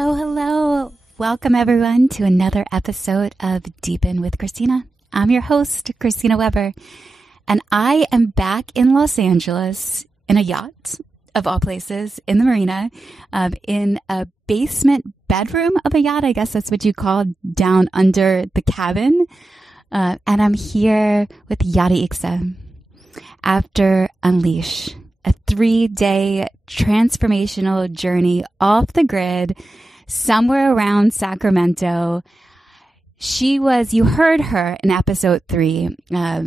Hello, hello. Welcome, everyone, to another episode of Deepen with Christina. I'm your host, Christina Weber, and I am back in Los Angeles in a yacht, of all places, in the marina, in a basement bedroom of a yacht. I guess that's what you call down under the cabin. And I'm here with Yarixa after Unleash, a 3-day transformational journey off the grid somewhere around Sacramento. You heard her in episode 3.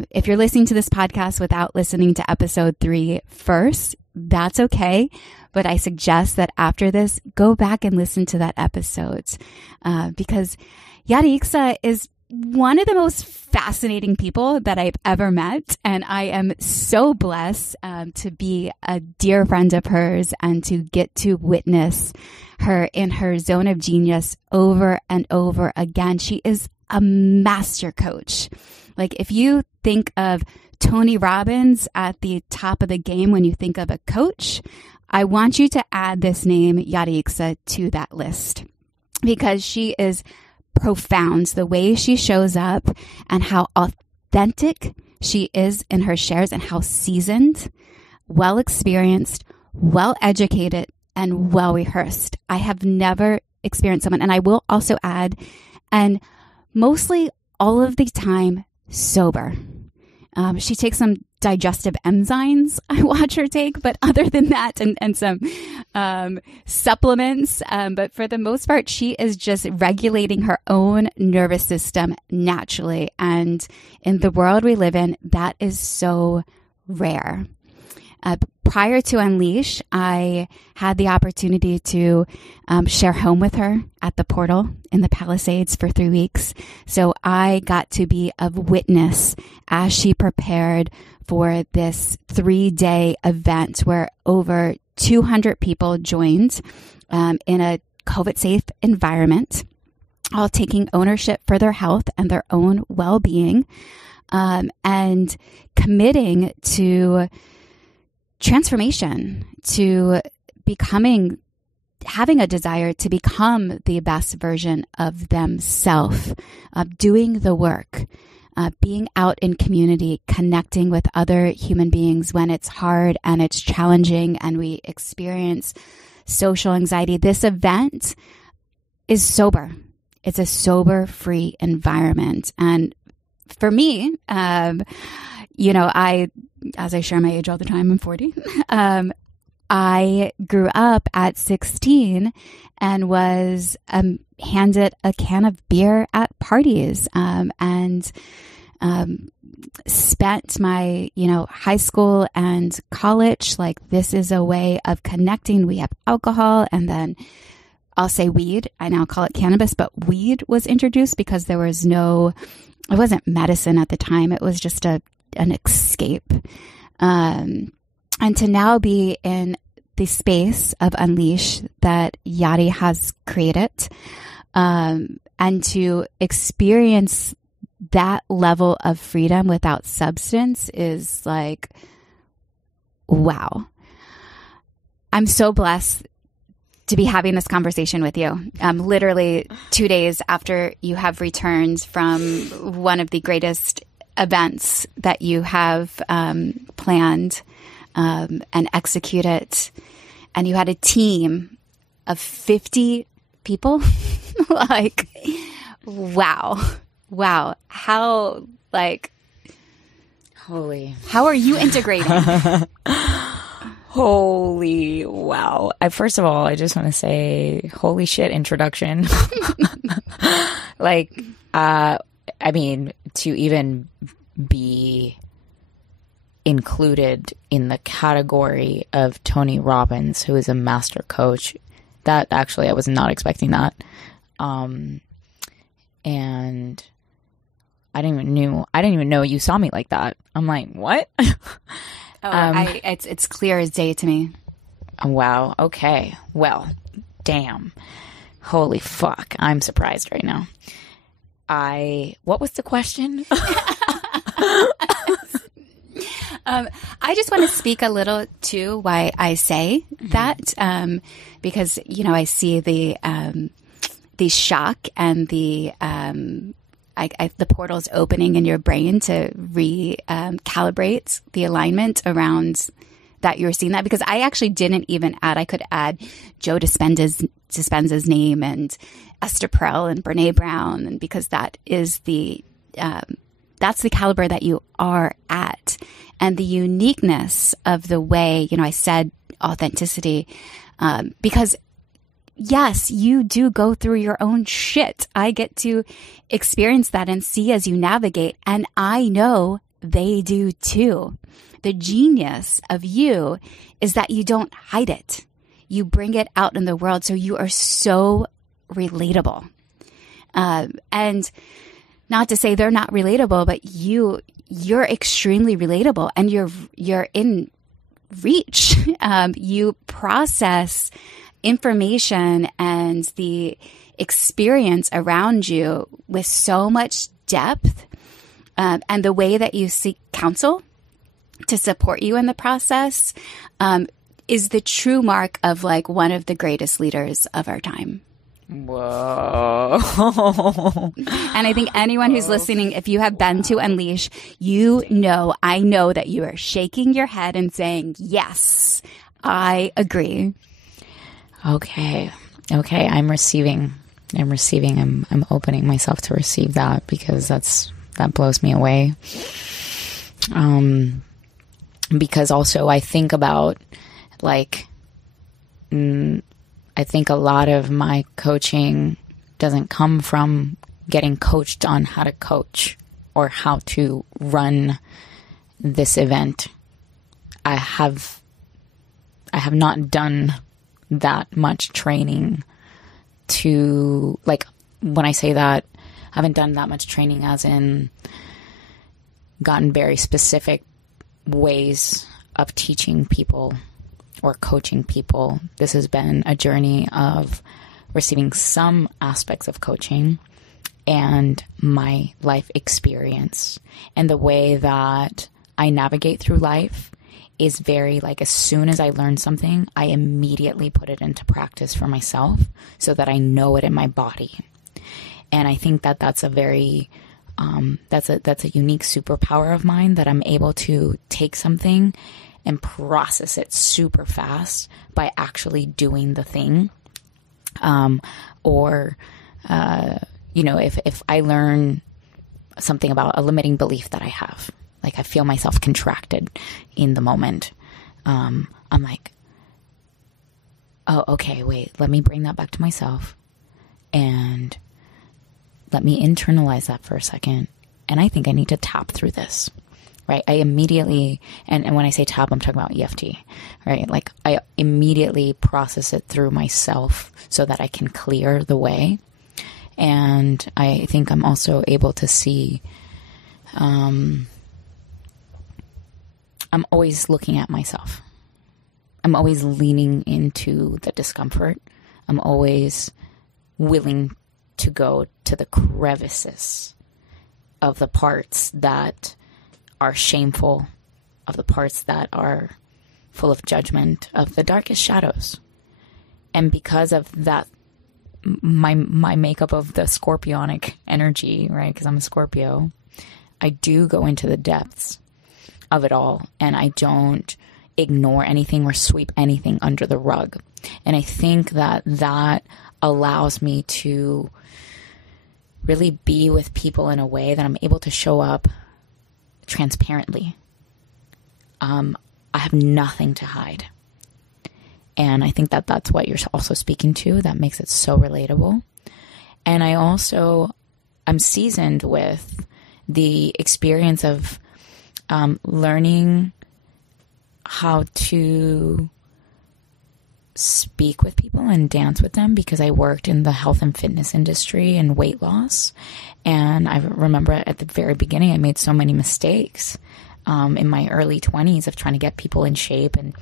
If you're listening to this podcast without listening to episode 3 first, that's okay. But I suggest that after this, go back and listen to that episode, because Yarixa is one of the most fascinating people that I've ever met. And I am so blessed to be a dear friend of hers and to get to witness her in her zone of genius over and over again. She is a master coach. Like, if you think of Tony Robbins at the top of the game when you think of a coach, I want you to add this name, Yarixa, to that list, because she is profound. The way she shows up and how authentic she is in her shares, and how seasoned, well experienced, well educated, and well rehearsed. I have never experienced someone, and I will also add, and mostly all of the time sober. She takes some digestive enzymes I watch her take, but other than that, and some supplements. But for the most part, she is just regulating her own nervous system naturally. And in the world we live in, that is so rare. Prior to Unleash, I had the opportunity to share home with her at the Portal in the Palisades for 3 weeks. So I got to be a witness as she prepared for this 3-day event where over 200 people joined in a COVID-safe environment, all taking ownership for their health and their own well-being, and committing to transformation, to having a desire to become the best version of themselves, doing the work, being out in community, connecting with other human beings when it's hard and it's challenging and we experience social anxiety. This event is sober. It's a sober-free environment. And for me, as I share my age all the time, I'm 40. I grew up at 16 and was handed a can of beer at parties, and spent my, high school and college like this is a way of connecting. We have alcohol, and then I'll say weed. I now call it cannabis, but weed was introduced because it wasn't medicine at the time. It was just an escape. And to now be in the space of Unleash that Yari has created, and to experience that level of freedom without substance is like, wow. I'm so blessed to be having this conversation with you. Literally 2 days after you have returned from one of the greatest events that you have planned and executed, and you had a team of 50 people. Like, wow. How are you integrating? Holy wow. First of all, I just want to say, holy shit introduction. To even be included in the category of Tony Robbins, who is a master coach, that actually I was not expecting that. And I didn't even know you saw me like that. I'm like, what? It's clear as day to me. Wow. Okay. Well, damn. Holy fuck. I'm surprised right now. What was the question? I just want to speak a little to why I say that, because, you know, I see the shock and the portals opening in your brain to recalibrate the alignment around that you're seeing that, because I actually didn't even add, I could add Joe Dispenza's name and Esther Perel and Brene Brown, and because that is that's the caliber that you are at, and the uniqueness of the way, you know, I said authenticity, because yes, you do go through your own shit. I get to experience that and see as you navigate, and I know they do too. The genius of you is that you don't hide it. You bring it out in the world, so you are so relatable. And not to say they're not relatable, but you're extremely relatable, and you're in reach. You process information and the experience around you with so much depth, and the way that you seek counsel to support you in the process is the true mark of like one of the greatest leaders of our time. Whoa. And I think anyone who's listening, if you have been to Unleash, you know, I know that you are shaking your head and saying, yes, I agree. Okay. I'm receiving. I'm opening myself to receive that, because that blows me away. Because also I think about like, I think a lot of my coaching doesn't come from getting coached on how to coach or how to run this event. I have not done that much training to, like, when I say that, I haven't done that much training as in gotten very specific ways of teaching people or coaching people. This has been a journey of receiving some aspects of coaching and my life experience. And the way that I navigate through life is very like, as soon as I learn something, I immediately put it into practice for myself so that I know it in my body. And I think that that's a very, that's a unique superpower of mine, that I'm able to take something and process it super fast by actually doing the thing. You know, if I learn something about a limiting belief that I have, like I feel myself contracted in the moment, I'm like, oh, okay, wait, let me bring that back to myself and let me internalize that for a second. And I think I need to tap through this, right? I immediately, and when I say tap, I'm talking about EFT, right? Like I immediately process it through myself so that I can clear the way. And I think I'm also able to see, I'm always looking at myself. I'm always leaning into the discomfort. I'm always willing to go to the crevices of the parts that are shameful, of the parts that are full of judgment, of the darkest shadows. And because of that, my makeup of the scorpionic energy, right? Because I'm a Scorpio, I do go into the depths of it all, and I don't ignore anything or sweep anything under the rug. And I think that that allows me to really be with people in a way that I'm able to show up transparently. I have nothing to hide. And I think that that's what you're also speaking to. That makes it so relatable. And I'm seasoned with the experience of learning how to speak with people and dance with them, because I worked in the health and fitness industry and weight loss. And I remember at the very beginning, I made so many mistakes in my early 20s of trying to get people in shape and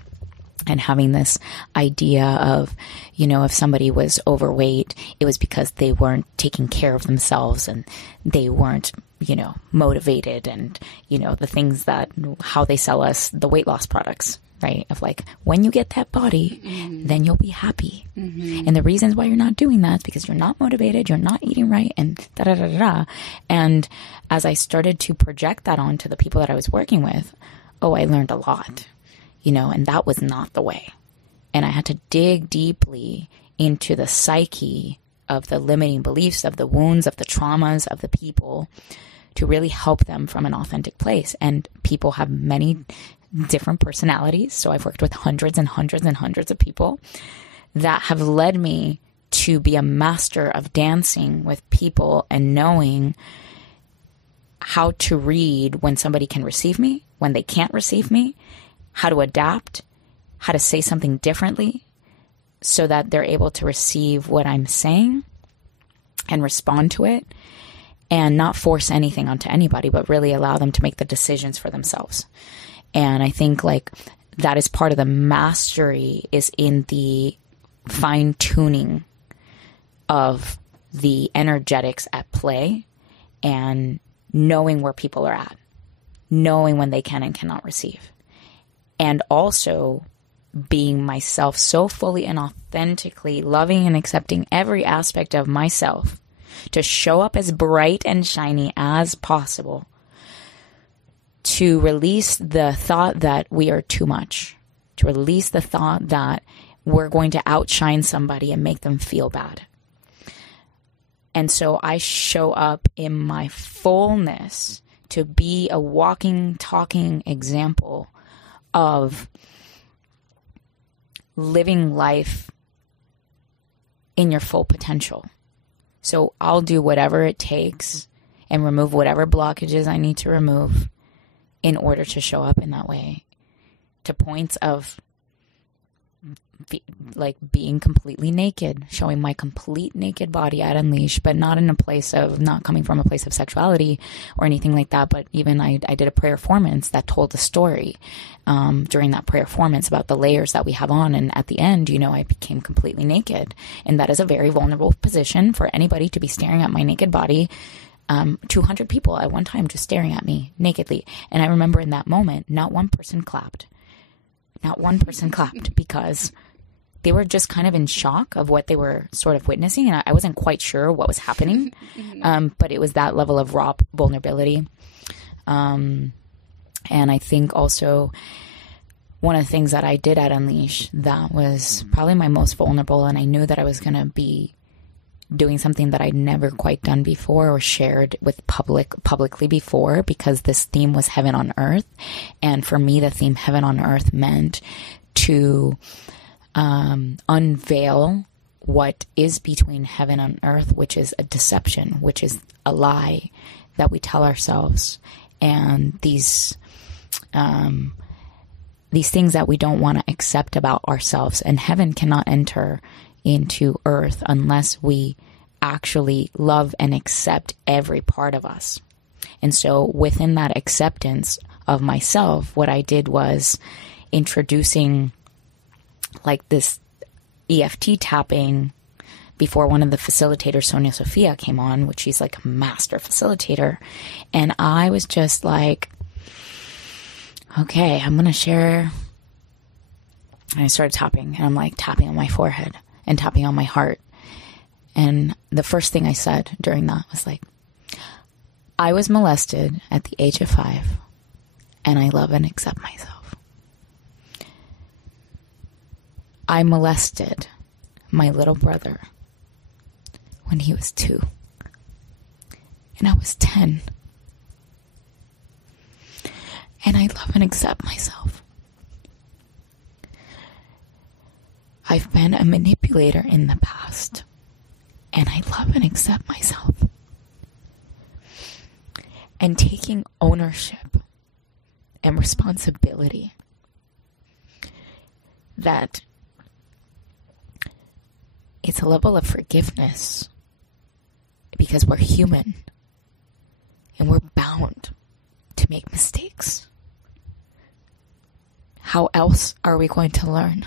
And having this idea of, you know, if somebody was overweight, it was because they weren't taking care of themselves and they weren't, you know, motivated, and, you know, the things that, how they sell us the weight loss products, right? Of like, when you get that body, then you'll be happy. And the reasons why you're not doing that is because you're not motivated, you're not eating right, and da da da da. And as I started to project that onto the people that I was working with, I learned a lot. You know, and that was not the way. And I had to dig deeply into the psyche of the limiting beliefs, of the wounds, of the traumas of the people, to really help them from an authentic place. And people have many different personalities. So I've worked with hundreds and hundreds and hundreds of people that have led me to be a master of dancing with people and knowing how to read when somebody can receive me, when they can't receive me, how to adapt, how to say something differently so that they're able to receive what I'm saying and respond to it, and not force anything onto anybody, but really allow them to make the decisions for themselves. And I think like that is part of the mastery, is in the fine tuning of the energetics at play and knowing where people are at, knowing when they can and cannot receive. And also being myself so fully and authentically loving and accepting every aspect of myself to show up as bright and shiny as possible, to release the thought that we are too much, to release the thought that we're going to outshine somebody and make them feel bad. And so I show up in my fullness to be a walking, talking example of living life in your full potential. So I'll do whatever it takes and remove whatever blockages I need to remove in order to show up in that way, to points of being completely naked, showing my complete naked body at Unleash, but not in a place of, not coming from a place of sexuality or anything like that. But even I did a prayer performance that told the story during that prayer performance about the layers that we have on. And at the end, you know, I became completely naked. And that is a very vulnerable position for anybody to be staring at my naked body. 200 people at one time just staring at me nakedly. And I remember in that moment, not one person clapped. Not one person clapped, because they were just kind of in shock of what they were sort of witnessing. And I wasn't quite sure what was happening. But it was that level of raw vulnerability. And I think also one of the things that I did at Unleash that was probably my most vulnerable, and I knew that I was going to be doing something that I'd never quite done before or shared with publicly before, because this theme was heaven on earth. And for me, the theme heaven on earth meant to unveil what is between heaven and earth, which is a deception, which is a lie that we tell ourselves. And these things that we don't want to accept about ourselves. And heaven cannot enter into earth unless we actually love and accept every part of us. And so within that acceptance of myself, what I did was introducing like this EFT tapping before one of the facilitators, Sonia Sophia, came on, which she's like a master facilitator. And I was just like, okay, I'm going to share. And I started tapping, and I'm like tapping on my forehead and tapping on my heart. And the first thing I said during that was like, I was molested at the age of 5, and I love and accept myself. I molested my little brother when he was 2, and I was 10. And I love and accept myself. I've been a manipulator in the past, and I love and accept myself. And taking ownership and responsibility that it's a level of forgiveness, because we're human and we're bound to make mistakes. how else are we going to learn?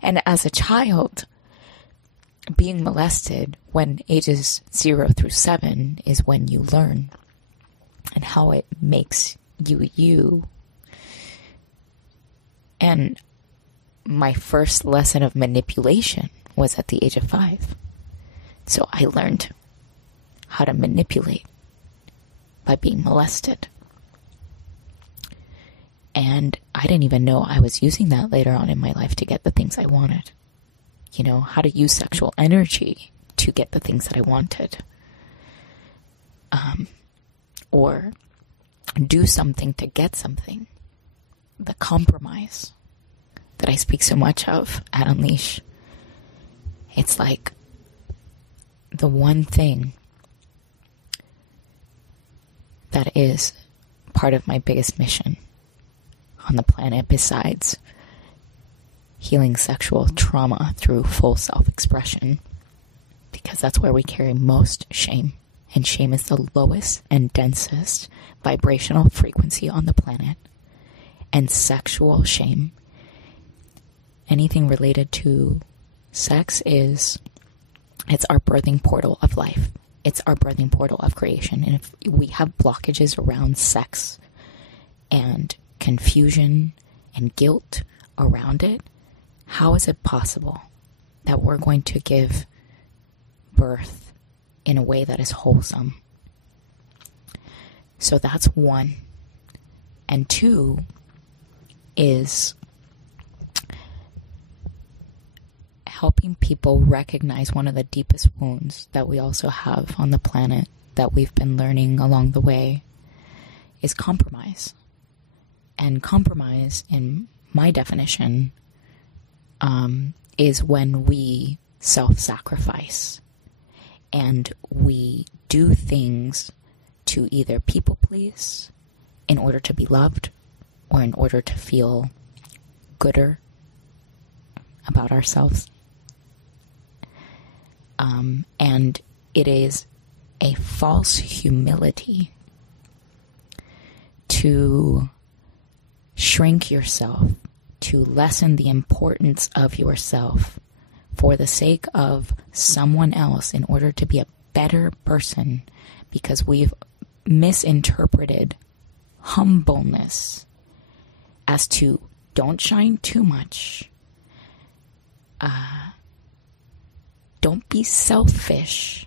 And as a child, being molested when ages 0 through 7 is when you learn and how it makes you you. And my first lesson of manipulation was at the age of 5. So I learned how to manipulate by being molested. And I didn't even know I was using that later on in my life to get the things I wanted. You know, how to use sexual energy to get the things that I wanted. Or do something to get something. The compromise that I speak so much of at Unleash. It's like the one thing that is part of my biggest mission on the planet, besides healing sexual trauma through full self-expression, because that's where we carry most shame, and shame is the lowest and densest vibrational frequency on the planet. And sexual shame, anything related to sex, it's our birthing portal of life. It's our birthing portal of creation. And if we have blockages around sex and confusion and guilt around it, how is it possible that we're going to give birth in a way that is wholesome? So that's one. And two is helping people recognize one of the deepest wounds that we also have on the planet that we've been learning along the way is compromise. And compromise, in my definition, is when we self-sacrifice and we do things to either people please in order to be loved or in order to feel gooder about ourselves. And it is a false humility to shrink yourself, to lessen the importance of yourself for the sake of someone else in order to be a better person, because we've misinterpreted humbleness as to don't shine too much, don't be selfish,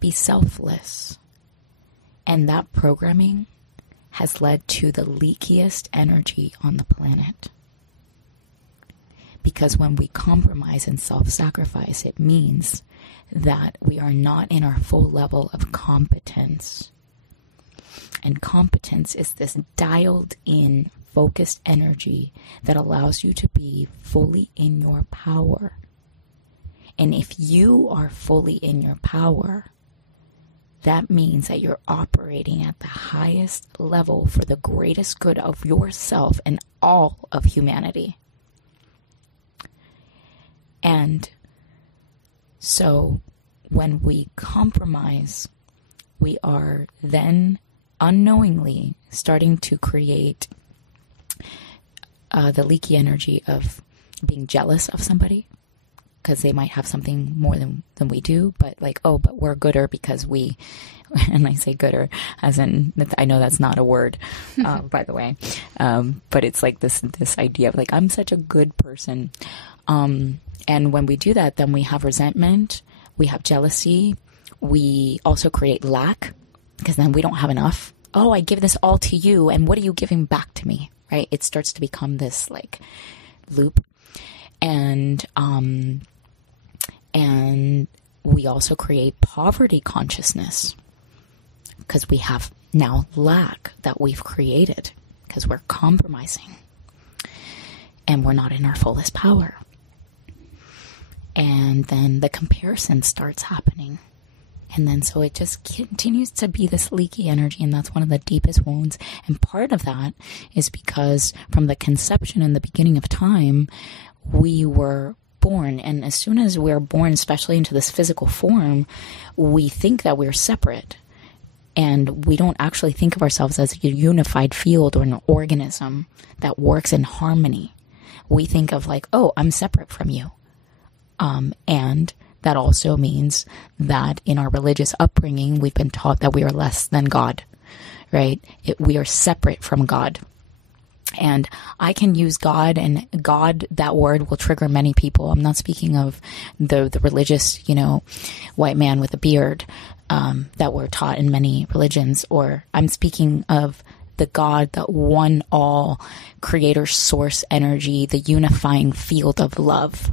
be selfless. And that programming has led to the leakiest energy on the planet. Because when we compromise and self-sacrifice, it means that we are not in our full level of competence. And competence is this dialed in, focused energy that allows you to be fully in your power. And if you are fully in your power, that means that you're operating at the highest level for the greatest good of yourself and all of humanity. And so when we compromise, we are then unknowingly starting to create the leaky energy of being jealous of somebody, because they might have something more than we do, but like, oh, but we're gooder because we, and I say gooder as in, I know that's not a word, by the way, but it's like this idea of like, I'm such a good person. And when we do that, then we have resentment, we have jealousy, we also create lack, because then we don't have enough. Oh, I give this all to you, and what are you giving back to me, right? It starts to become this like loop. And we also create poverty consciousness, because we have now lack that we've created because we're compromising and we're not in our fullest power. And then the comparison starts happening. And then so it just continues to be this leaky energy, and that's one of the deepest wounds. And part of that is because from the conception in the beginning of time, we were born, and as soon as we're born, especially into this physical form, we think that we're separate. And we don't actually think of ourselves as a unified field or an organism that works in harmony. We think of like, oh, I'm separate from you. And that also means that in our religious upbringing, we've been taught that we are less than God, right? We are separate from God. And I can use God, and God, that word will trigger many people. I'm not speaking of the religious, white man with a beard that we're taught in many religions, or I'm speaking of the God, the one all creator source energy, the unifying field of love.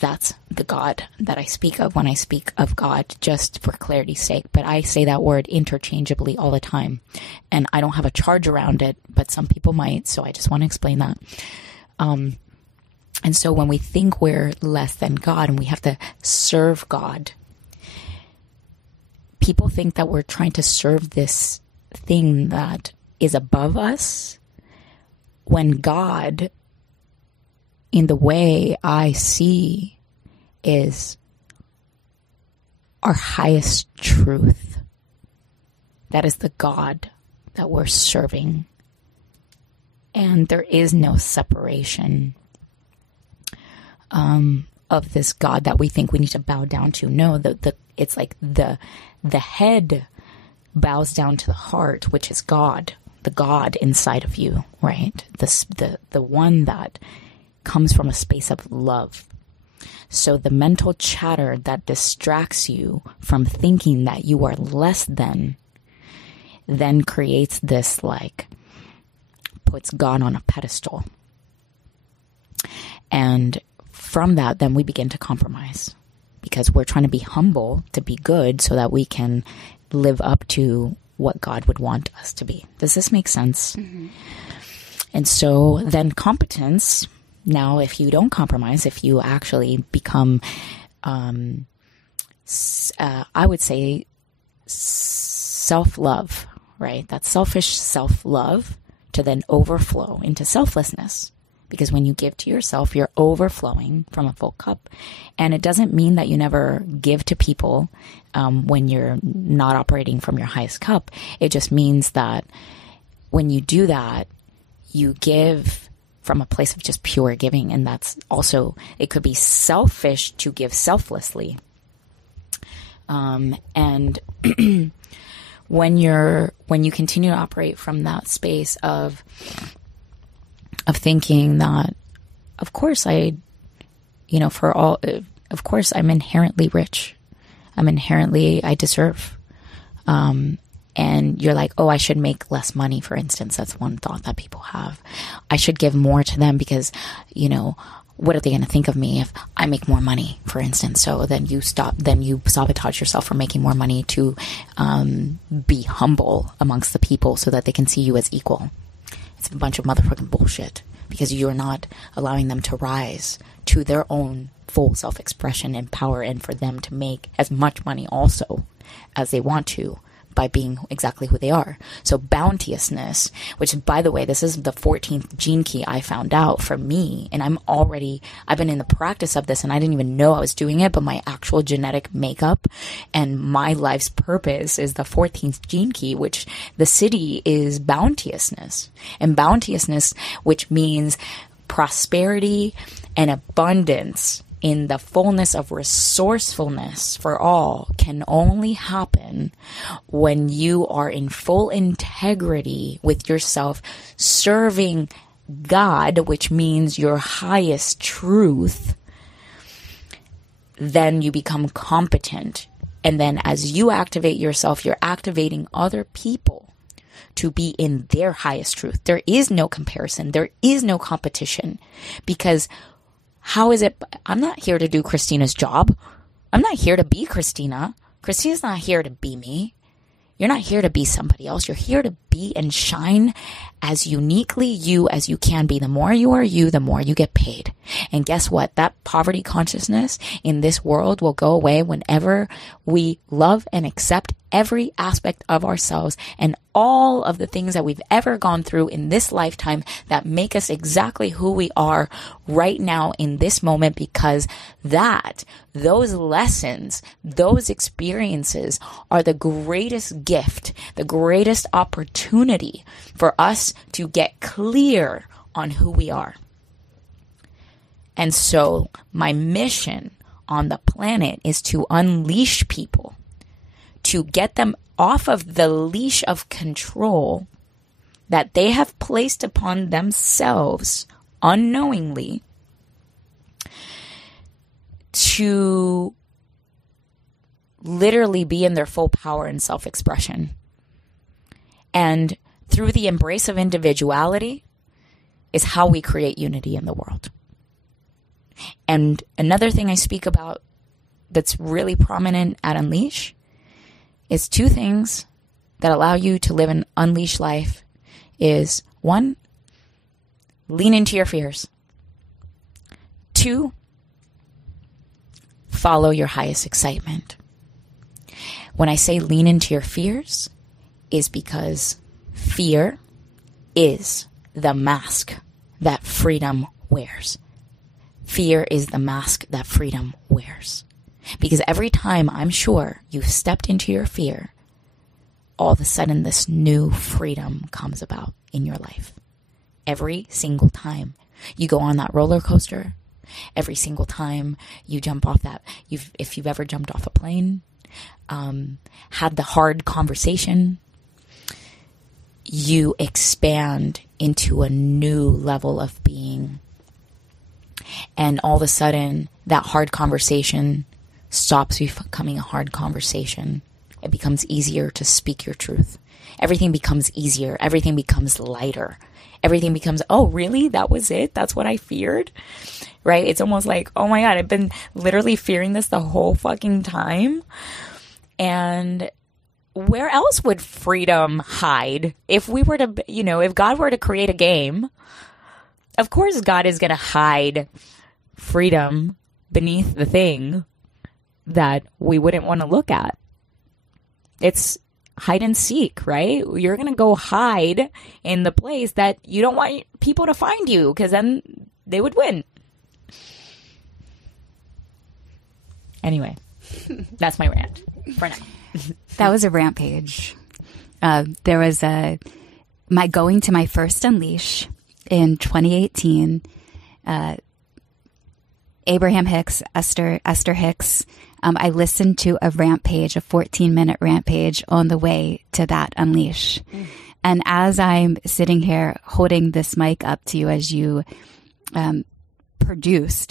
That's the God that I speak of when I speak of God, just for clarity's sake. But I say that word interchangeably all the time. And I don't have a charge around it, but some people might. So I just want to explain that. And so when we think we're less than God and we have to serve God, people think that we're trying to serve this thing that is above us, when God, in the way I see, is our highest truth. That is the God that we're serving. And there is no separation of this God that we think we need to bow down to. No, it's like the head bows down to the heart, which is God, the God inside of you, right? The one that comes from a space of love. So the mental chatter that distracts you from thinking that you are less than then creates this, like, puts God on a pedestal. And from that, then we begin to compromise, because we're trying to be humble, to be good, so that we can live up to what God would want us to be. Does this make sense? Mm-hmm. And so then competence. Now, if you don't compromise, if you actually become, I would say, self-love, right? That selfish self-love to then overflow into selflessness. Because when you give to yourself, you're overflowing from a full cup. And it doesn't mean that you never give to people when you're not operating from your highest cup. It just means that when you do that, you give from a place of just pure giving. And that's also, it could be selfish to give selflessly. And when you continue to operate from that space of thinking that, of course I'm inherently rich. I deserve. And you're like, oh, I should make less money, for instance. That's one thought that people have. I should give more to them because, what are they going to think of me if I make more money, for instance? So then you sabotage yourself from making more money to be humble amongst the people so that they can see you as equal. It's a bunch of motherfucking bullshit, because you're not allowing them to rise to their own full self-expression and power, and for them to make as much money also as they want to by being exactly who they are. So bounteousness, which, by the way, this is the 14th gene key I found out for me, and I've been in the practice of this and I didn't even know I was doing it, but my actual genetic makeup and my life's purpose is the 14th gene key, which the city is bounteousness. And bounteousness, which means prosperity and abundance in the fullness of resourcefulness for all, can only happen when you are in full integrity with yourself, serving God, which means your highest truth. Then you become competent. And then as you activate yourself, you're activating other people to be in their highest truth. There is no comparison. There is no competition, because how is it? I'm not here to do Christina's job. I'm not here to be Christina. Christina's not here to be me. You're not here to be somebody else. You're here to be and shine as uniquely you as you can be. The more you are you, the more you get paid. And guess what? That poverty consciousness in this world will go away whenever we love and accept every aspect of ourselves and all of the things that we've ever gone through in this lifetime that make us exactly who we are right now in this moment, because those lessons, those experiences are the greatest gift, the greatest opportunity for us to get clear on who we are. And so my mission on the planet is to unleash people, to get them off of the leash of control that they have placed upon themselves unknowingly, to literally be in their full power and self-expression. And through the embrace of individuality is how we create unity in the world. And another thing I speak about that's really prominent at Unleash is two things that allow you to live an unleashed life is, one, lean into your fears. Two, follow your highest excitement. When I say lean into your fears, is because fear is the mask that freedom wears. Fear is the mask that freedom wears. Because every time I'm sure you've stepped into your fear, all of a sudden this new freedom comes about in your life. Every single time you go on that roller coaster, every single time you jump off that, if you've ever jumped off a plane, had the hard conversation, you expand into a new level of being. And all of a sudden, that hard conversation stops becoming a hard conversation. It becomes easier to speak your truth. Everything becomes easier. Everything becomes lighter. Everything becomes, oh, really? That was it? That's what I feared? Right? It's almost like, oh my God, I've been literally fearing this the whole fucking time. And where else would freedom hide? If we were to, if God were to create a game, of course God is going to hide freedom beneath the thing that we wouldn't want to look at. It's hide and seek, right? You're going to go hide in the place that you don't want people to find you, because then they would win. Anyway, that's my rant for now. That was a rampage. There was my going to my first Unleash in 2018. Abraham Hicks, Esther Hicks. I listened to a rampage, a 14-minute rampage on the way to that Unleash. Mm. And as I'm sitting here holding this mic up to you, as you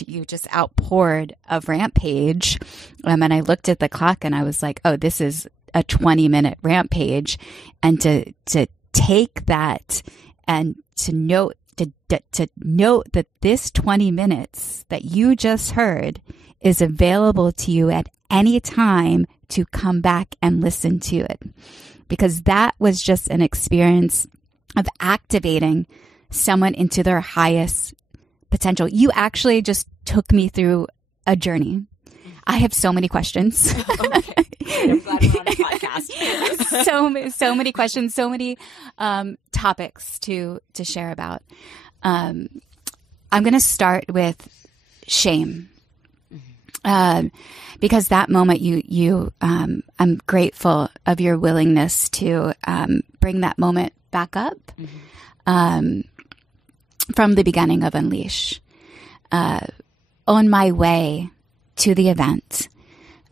you just outpoured a rampage. And I looked at the clock and I was like, oh, this is a 20-minute rampage. And to take that and to note that this 20 minutes that you just heard is available to you at any time to come back and listen to it. Because that was just an experience of activating someone into their highest potential. You actually just took me through a journey. I have so many questions. Okay. I'm glad we're on a podcast. so many questions, so many topics to share about. I'm going to start with shame. Because that moment I'm grateful of your willingness to bring that moment back up from the beginning of Unleash. On my way to the event,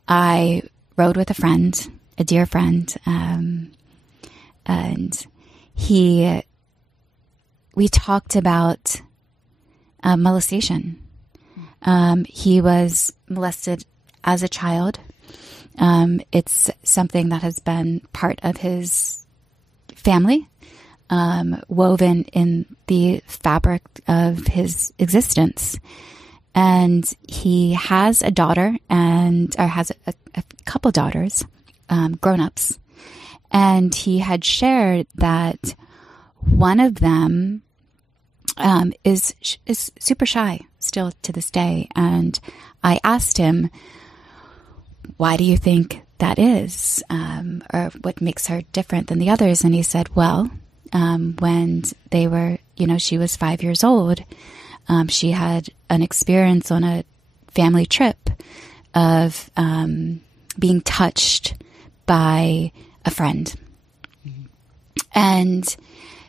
I rode with a dear friend, and we talked about molestation. He was molested as a child. It's something that has been part of his family, woven in the fabric of his existence. And he has a daughter or has a couple daughters, grown-ups. And he had shared that one of them is super shy still to this day. And I asked him, why do you think that is? Or what makes her different than the others? And he said, well, when they were, she was 5 years old, she had an experience on a family trip of being touched by a friend. Mm-hmm. And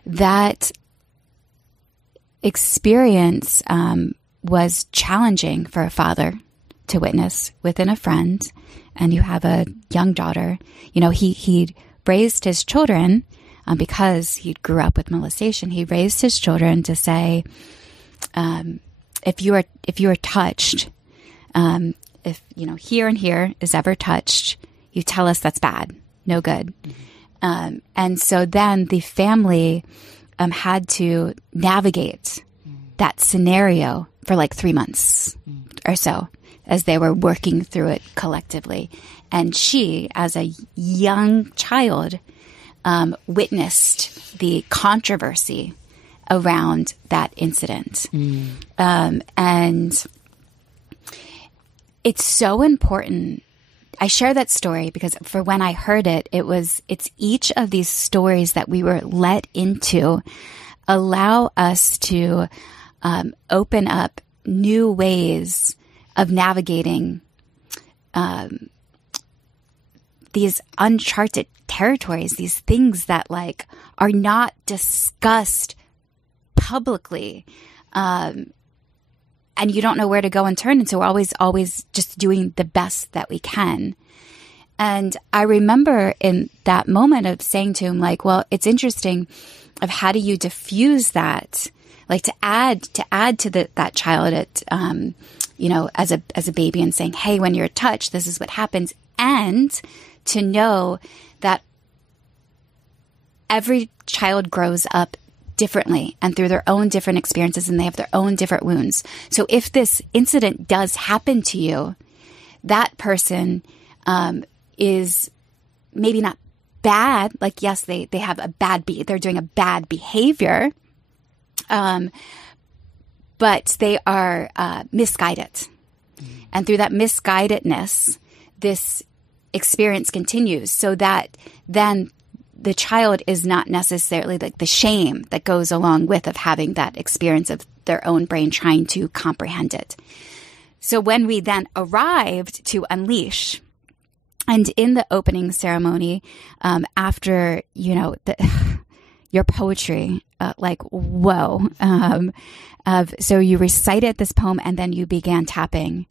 that experience was challenging for a father to witness within a friend. And you have a young daughter. He raised his children because he grew up with molestation. He raised his children to say, if you are touched, if here and here is ever touched, you tell us that's bad, no good. Mm-hmm. And so then the family had to navigate that scenario for like 3 months or so as they were working through it collectively. And she, as a young child, witnessed the controversy around that incident. And it's so important. I share that story because for when I heard it, it's each of these stories that we were let into allow us to open up new ways of navigating these uncharted territories, these things that like are not discussed publicly. And you don't know where to go and turn. And so we're always just doing the best that we can. And I remember in that moment of saying to him, like, well, it's interesting of how do you diffuse that? Like to add to that child at, as a baby and saying, hey, when you're touched, this is what happens. And to know that every child grows up differently and through their own different experiences, and they have their own different wounds. So if this incident does happen to you, that person is maybe not bad. Like, yes, they have they're doing a bad behavior, but they are misguided. And through that misguidedness, this experience continues, so that then the child is not necessarily like the shame that goes along with of having that experience of their own brain trying to comprehend it. So when we then arrived to unleash, and in the opening ceremony, after, your poetry, like, whoa. So you recited this poem and then you began tapping.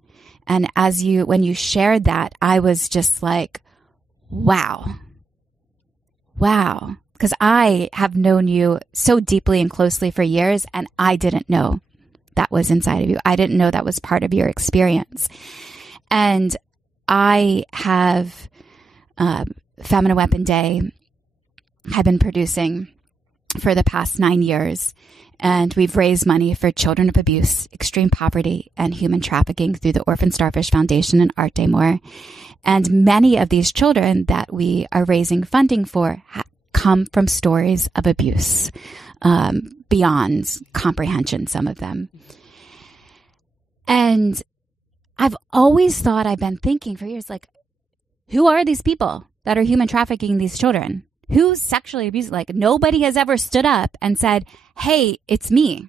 And when you shared that, I was just like, wow. Because I have known you so deeply and closely for years, and I didn't know that was inside of you. I didn't know that was part of your experience. And I have, Feminine Weapon Day, have been producing for the past 9 years. And we've raised money for children of abuse, extreme poverty, and human trafficking through the Orphan Starfish Foundation and Art Day More. And many of these children that we are raising funding for come from stories of abuse, beyond comprehension, some of them. And I've always thought, I've been thinking for years, like, who are these people that are human trafficking these children? Who's sexually abused? Like, nobody has ever stood up and said, hey, it's me.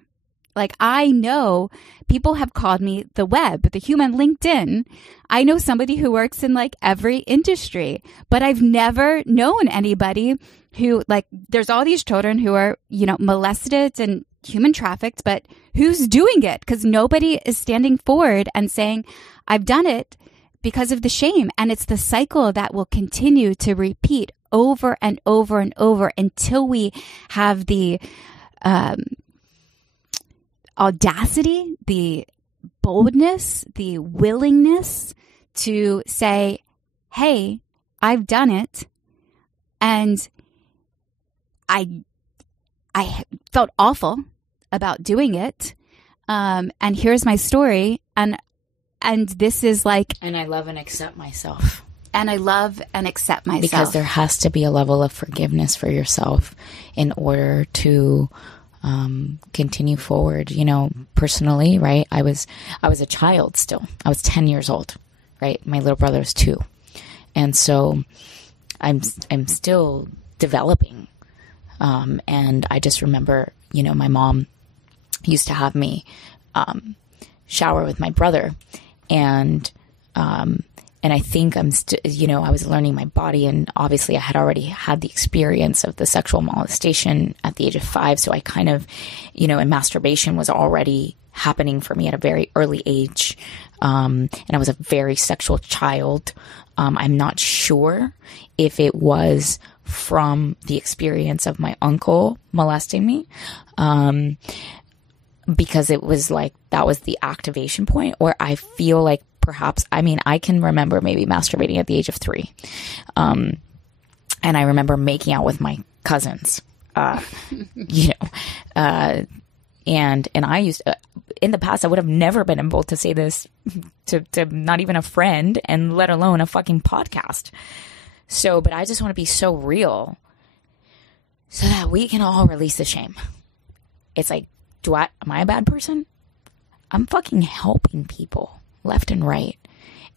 Like, I know people have called me the web, the human LinkedIn. I know somebody who works in like every industry, but I've never known anybody who, like, there's all these children who are, molested and human trafficked, but who's doing it? Because nobody is standing forward and saying, I've done it, because of the shame. And it's the cycle that will continue to repeat over and over and over until we have the audacity, the boldness, the willingness to say, hey, I've done it. And I felt awful about doing it. And here's my story. And this is like... And I love and accept myself. And I love and accept myself. Because there has to be a level of forgiveness for yourself in order to continue forward. You know, personally, right? I was a child still. I was 10 years old, right? My little brother was 2. And so I'm still developing. And I just remember, you know, my mom used to have me shower with my brother, and I think you know, I was learning my body, and obviously I had already had the experience of the sexual molestation at the age of 5. So I kind of, you know, and masturbation was already happening for me at a very early age. And I was a very sexual child. I'm not sure if it was from the experience of my uncle molesting me, because it was like, that was the activation point, or I feel like perhaps, I mean, I can remember maybe masturbating at the age of 3. And I remember making out with my cousins, you know, and I used to, in the past, I would have never been able to say this to not even a friend, and let alone a fucking podcast. So, but I just want to be so real so that we can all release the shame. It's like, am I a bad person? I'm fucking helping people left and right.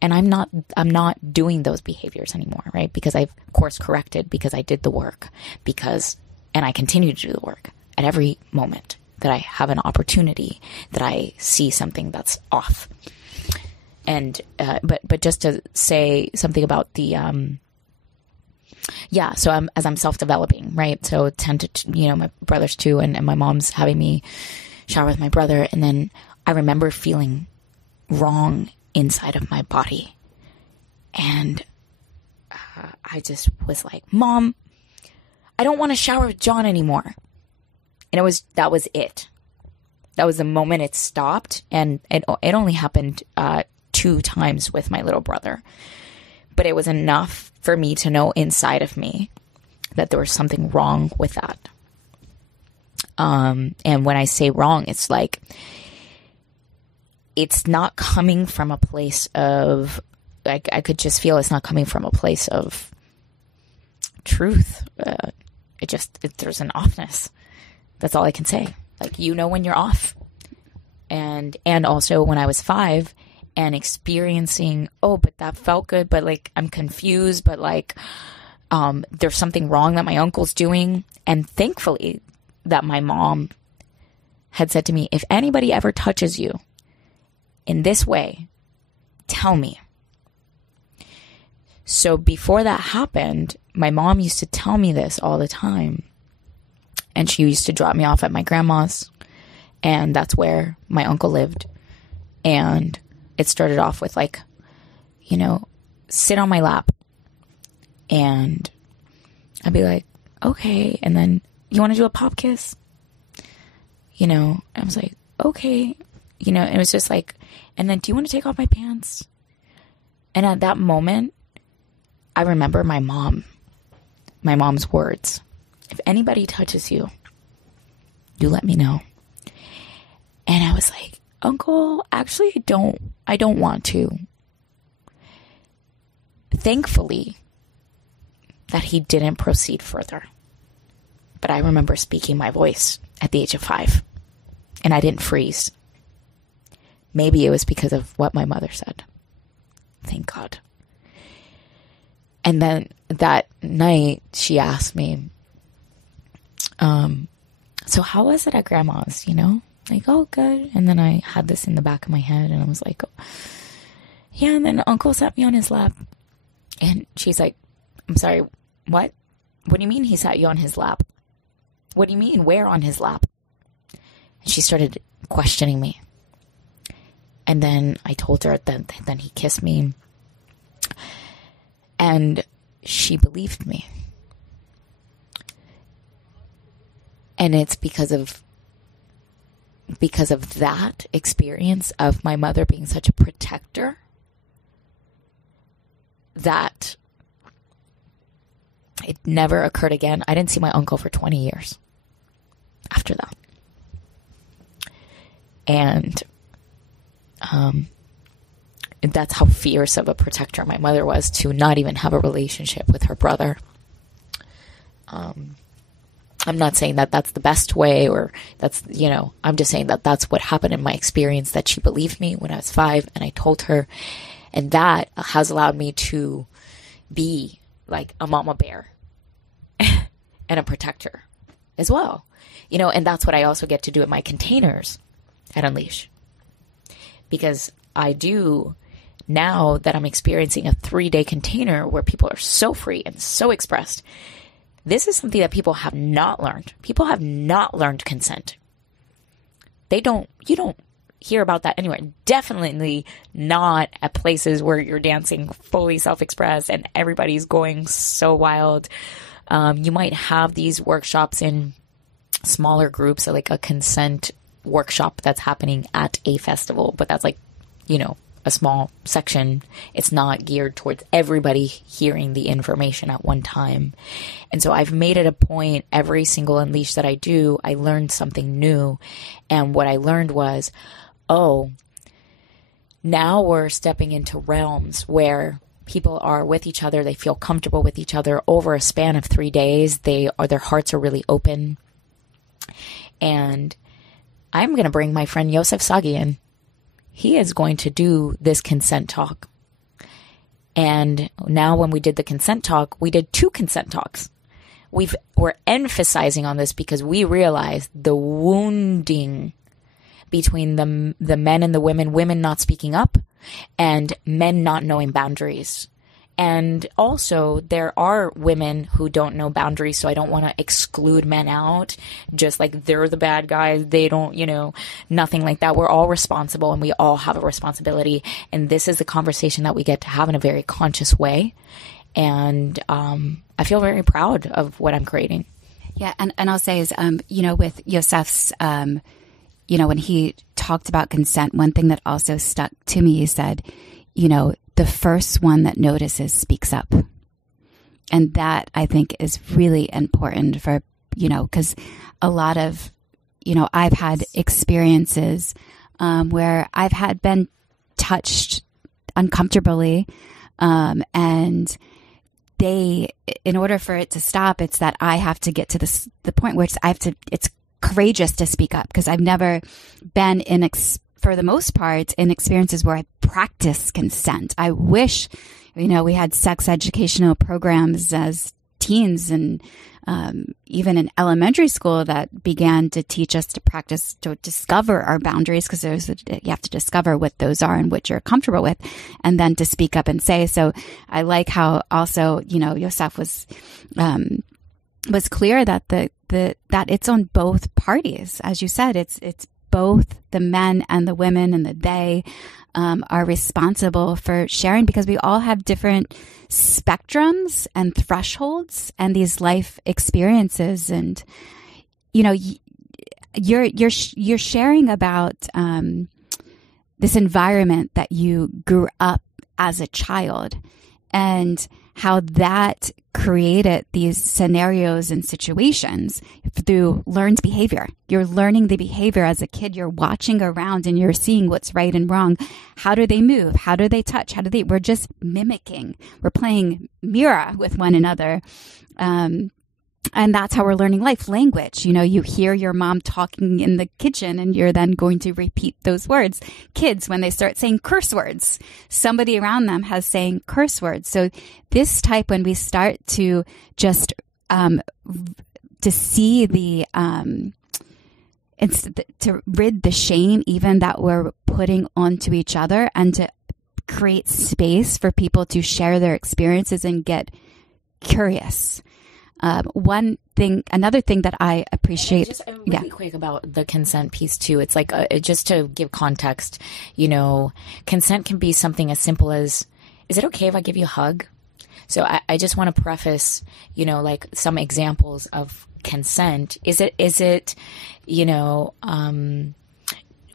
And I'm not doing those behaviors anymore, right? Because I've course corrected, because I did the work, and I continue to do the work at every moment that I have an opportunity, that I see something that's off. And, but just to say something about the, so I'm self-developing, right? So 10 to, you know, my brother's 2, and my mom's having me shower with my brother. And then I remember feeling wrong inside of my body. And I just was like, Mom, I don't want to shower with John anymore. And that was it. That was the moment it stopped. And it only happened 2 times with my little brother. But it was enough for me to know inside of me that there was something wrong with that. And when I say wrong, it's like, it's not coming from a place of, like, I could just feel it's not coming from a place of truth. There's an offness. That's all I can say. Like, you know, when you're off. And also when I was 5 and experiencing, but that felt good, but like, I'm confused, but like, there's something wrong that my uncle's doing. And thankfully that my mom had said to me, if anybody ever touches you in this way, tell me. So before that happened, my mom used to tell me this all the time. And she used to drop me off at my grandma's. And that's where my uncle lived. And it started off with like, you know, sit on my lap. And I'd be like, okay. And then, you want to do a pop kiss? You know, I was like, okay. You know, it was just like, and then, do you want to take off my pants? And at that moment, I remember my mom's words. If anybody touches you, you let me know. And I was like, Uncle, actually, I don't want to. Thankfully, that he didn't proceed further. But I remember speaking my voice at the age of 5. And I didn't freeze. Maybe it was because of what my mother said. Thank God. And then that night, she asked me, so how was it at Grandma's, you know? Like, oh, good. And then I had this in the back of my head, and I was like, oh. Yeah, and then Uncle sat me on his lap. And she's like, I'm sorry, what? What do you mean he sat you on his lap? What do you mean, where on his lap? And she started questioning me. And then I told her that then he kissed me. And she believed me. And it's because of that experience of my mother being such a protector that it never occurred again. I didn't see my uncle for 20 years after that. And that's how fierce of a protector my mother was, to not even have a relationship with her brother. I'm not saying that that's the best way, or that's, I'm just saying that that's what happened in my experience, that she believed me when I was 5 and I told her. And that has allowed me to be like a mama bear and a protector as well. And that's what I also get to do at my containers at Unleash. Because I do, now that I'm experiencing a 3-day container where people are so free and so expressed, this is something that people have not learned. People have not learned consent. You don't hear about that anywhere. Definitely not at places where you're dancing fully self-expressed and everybody's going so wild. You might have these workshops in smaller groups, like a consent workshop that's happening at a festival, but that's like, a small section. It's not geared towards everybody hearing the information at one time. And so I've made it a point, every single Unleash that I do, I learned something new. And what I learned was, now we're stepping into realms where people are with each other. They feel comfortable with each other over a span of 3 days. Their hearts are really open. And I'm going to bring my friend Yosef Sagi in. He is going to do this consent talk. And now when we did the consent talk, we did 2 consent talks. We're emphasizing on this because we realize the wounding between the men and the women not speaking up, and men not knowing boundaries. And also, there are women who don't know boundaries, so I don't want to exclude men out, just like they're the bad guys, they don't, nothing like that. We're all responsible, and we all have a responsibility, and this is the conversation that we get to have in a very conscious way, and I feel very proud of what I'm creating. Yeah, and I'll say is, with Yosef's, when he talked about consent, one thing that also stuck to me, he said, the first one that notices speaks up. And that, I think, is really important for, because a lot of, I've had experiences where I've been touched uncomfortably, and in order for it to stop, it's that I have to get to the point where it's courageous to speak up, because I've never been for the most part, in experiences where I practice consent. I wish, we had sex educational programs as teens and even in elementary school that began to teach us to practice, to discover our boundaries, because you have to discover what those are and what you're comfortable with, and then to speak up and say. So I like how also, Yosef was clear that that it's on both parties. As you said, it's both the men and the women, and that they are responsible for sharing, because we all have different spectrums and thresholds and these life experiences. And, you're sharing about this environment that you grew up as a child, and how that created these scenarios and situations through learned behavior. You're learning the behavior as a kid. You're watching around and you're seeing what's right and wrong. How do they move? How do they touch? We're just mimicking. We're playing mirror with one another. And that's how we're learning life language. You hear your mom talking in the kitchen, and you're then going to repeat those words. Kids, when they start saying curse words, somebody around them has saying curse words. So this type, when we start to just to see to rid the shame even that we're putting onto each other, and to create space for people to share their experiences and get curious. Another thing that I appreciate. Just really quick about the consent piece too. It's like, just to give context, consent can be something as simple as, is it okay if I give you a hug? So I just want to preface, like some examples of consent. Is it,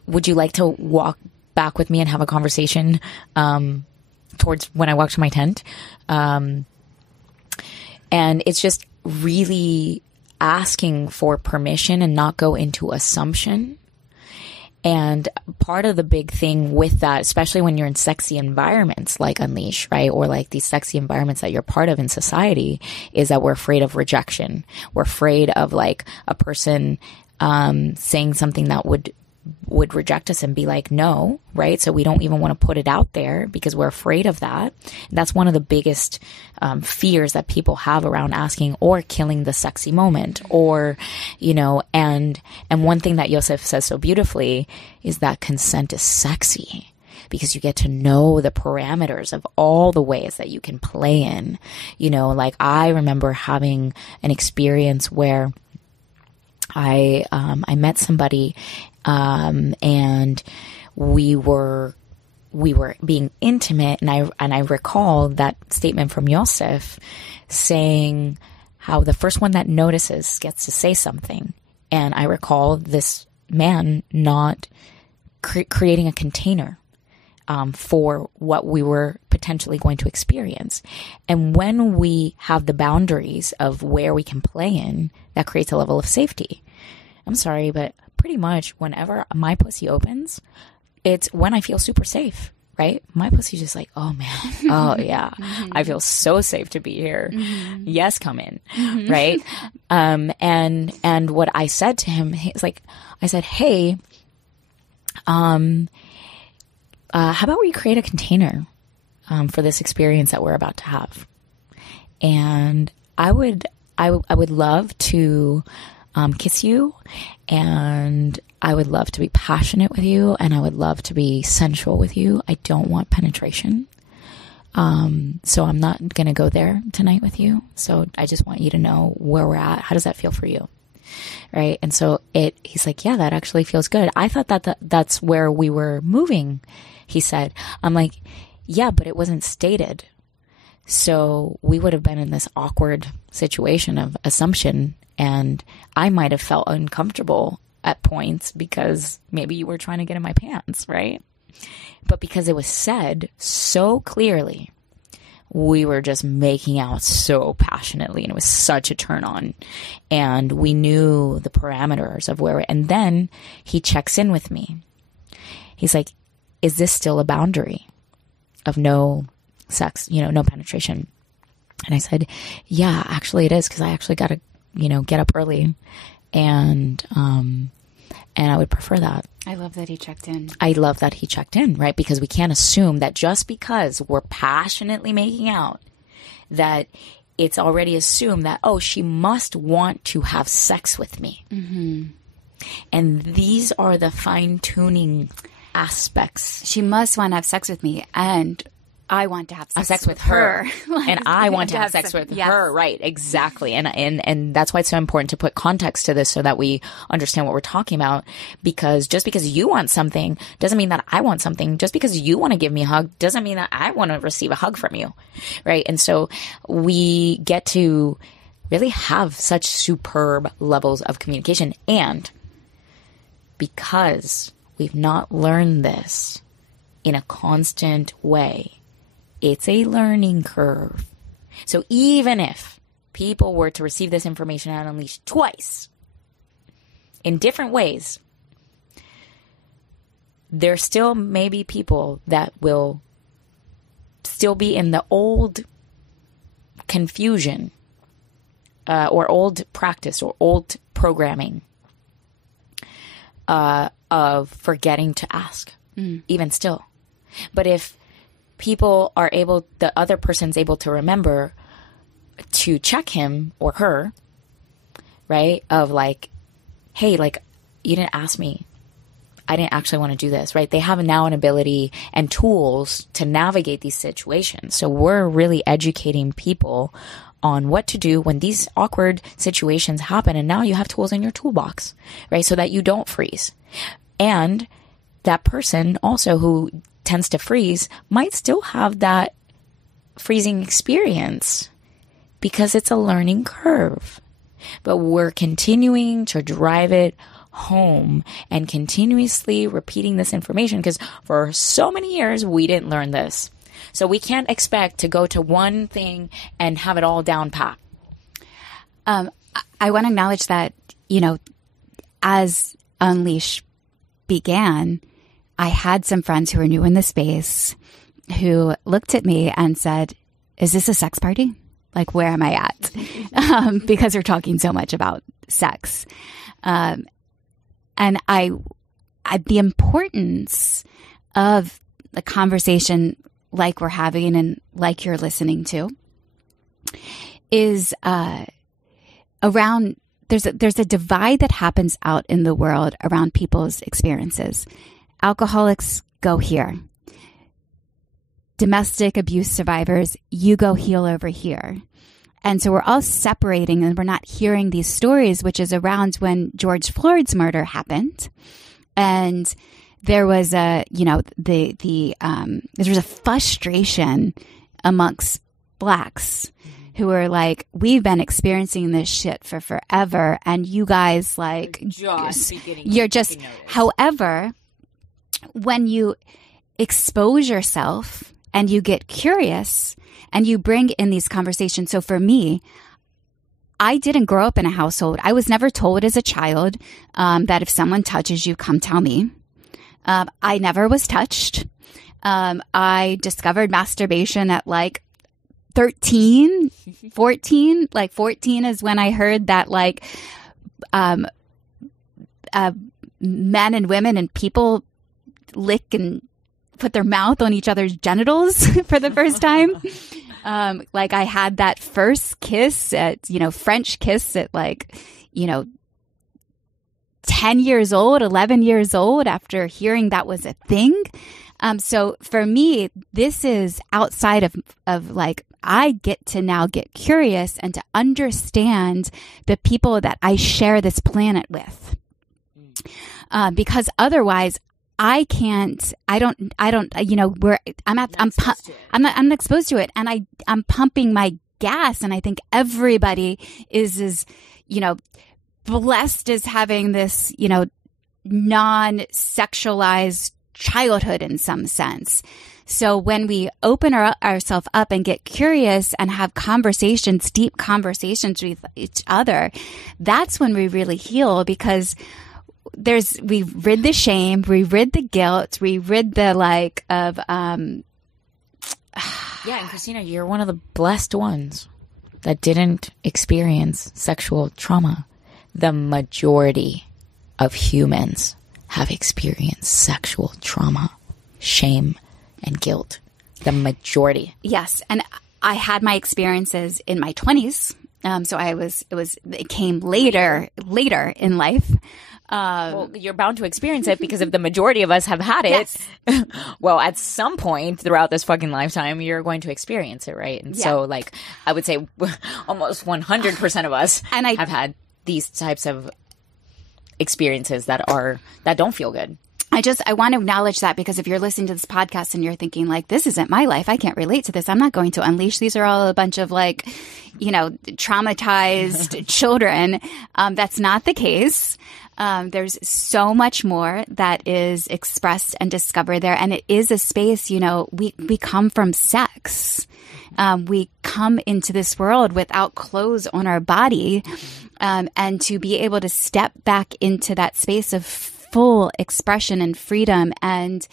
would you like to walk back with me and have a conversation, towards when I walk to my tent? And it's just really asking for permission and not go into assumption. And part of the big thing with that, especially when you're in sexy environments like Unleash, right? Or like these sexy environments that you're part of in society, is that we're afraid of rejection. We're afraid of like a person saying something that would reject us and be like, no, right? So we don't even want to put it out there because we're afraid of that. That's one of the biggest fears that people have around asking or killing the sexy moment, or, you know, and one thing that Yosef says so beautifully is that consent is sexy because you get to know the parameters of all the ways that you can play in. You know, like I remember having an experience where I met somebody, and we were being intimate, and I recall that statement from Yosef saying how the first one that notices gets to say something. And I recall this man not creating a container for what we were potentially going to experience. And when we have the boundaries of where we can play in, that creates a level of safety. I'm sorry, but pretty much whenever my pussy opens, it's when I feel super safe, right? My pussy's just like, oh man, oh yeah, I feel so safe to be here. Yes, come in, right? And what I said to him is like, I said, hey, how about we create a container for this experience that we're about to have? And I would love to kiss you, and I would love to be passionate with you, and I would love to be sensual with you. I don't want penetration. So I'm not going to go there tonight with you. So I just want you to know where we're at. How does that feel for you? Right. And so he's like, yeah, that actually feels good. I thought that's where we were moving, he said. I'm like, yeah, but it wasn't stated. So we would have been in this awkward situation of assumption, and I might have felt uncomfortable at points because maybe you were trying to get in my pants, right? But because it was said so clearly, we were just making out so passionately, and it was such a turn on, and we knew the parameters of and then he checks in with me. He's like, is this still a boundary of no sex, no penetration? And I said, yeah, actually it is, because I actually got to, get up early, and I would prefer that. I love that he checked in. I love that he checked in, right? Because we can't assume that just because we're passionately making out, that it's already assumed that, oh, she must want to have sex with me. Mm-hmm. And these are the fine-tuning aspects. She must want to have sex with me, and I want to have sex with her. And I want to have sex with her. Right. Exactly. And that's why it's so important to put context to this so that we understand what we're talking about. Because just because you want something doesn't mean that I want something. Just because you want to give me a hug doesn't mean that I want to receive a hug from you. Right. And so we get to really have such superb levels of communication. And because we've not learned this in a constant way, it's a learning curve. So even if people were to receive this information at Unleash twice in different ways, there still may be people that will still be in the old confusion or old practice or old programming of forgetting to ask, even still. But if people are the other person's able to remember to check him or her, right? Of like, hey, like, you didn't ask me. I didn't actually want to do this, right? They have now an ability and tools to navigate these situations. So we're really educating people on what to do when these awkward situations happen. And now you have tools in your toolbox, right? So that you don't freeze. And that person also who tends to freeze might still have that freezing experience because it's a learning curve. But we're continuing to drive it home and continuously repeating this information because for so many years we didn't learn this. So we can't expect to go to one thing and have it all down pat. I want to acknowledge that, as Unleash began, I had some friends who were new in the space who looked at me and said, is this a sex party? Like, where am I at? Because we're talking so much about sex. And the importance of the conversation like we're having and like you're listening to is around, there's a divide that happens out in the world around people's experiences. Alcoholics go here. Domestic abuse survivors, you go heal over here. And so we're all separating and we're not hearing these stories, which is around when George Floyd's murder happened. And there was there was a frustration amongst Blacks who were like, we've been experiencing this shit for forever. And you guys you're just, however, when you expose yourself and you get curious and you bring in these conversations. So for me, I didn't grow up in a household. I was never told as a child that if someone touches you, come tell me. I never was touched. I discovered masturbation at like 13, 14. Like 14 is when I heard that like men and women and people lick and put their mouth on each other's genitals for the first time. Like I had that first kiss at, French kiss at 10 years old, 11 years old after hearing that was a thing. So for me, this is outside of like, I get to now get curious and to understand the people that I share this planet with. Because otherwise I'm not exposed to it, and I'm pumping my gas, and I think everybody is blessed as having this, non-sexualized childhood in some sense. So when we open ourselves up and get curious and have conversations, deep conversations with each other, that's when we really heal, because we rid the shame, we rid the guilt, we rid the yeah, and Christina, you're one of the blessed ones that didn't experience sexual trauma. The majority of humans have experienced sexual trauma, shame, and guilt. The majority. Yes, and I had my experiences in my 20s. So it came later in life. Well, you're bound to experience it because if the majority of us have had it, yes. Well, at some point throughout this fucking lifetime, you're going to experience it, right? And so, I would say almost 100% of us have had these types of experiences that don't feel good. I want to acknowledge that, because if you're listening to this podcast and you're thinking like, this isn't my life, I can't relate to this, I'm not going to unleash. These are all a bunch of traumatized children. That's not the case. There's so much more that is expressed and discovered there. And it is a space, we come from sex. We come into this world without clothes on our body. And to be able to step back into that space of full expression and freedom. And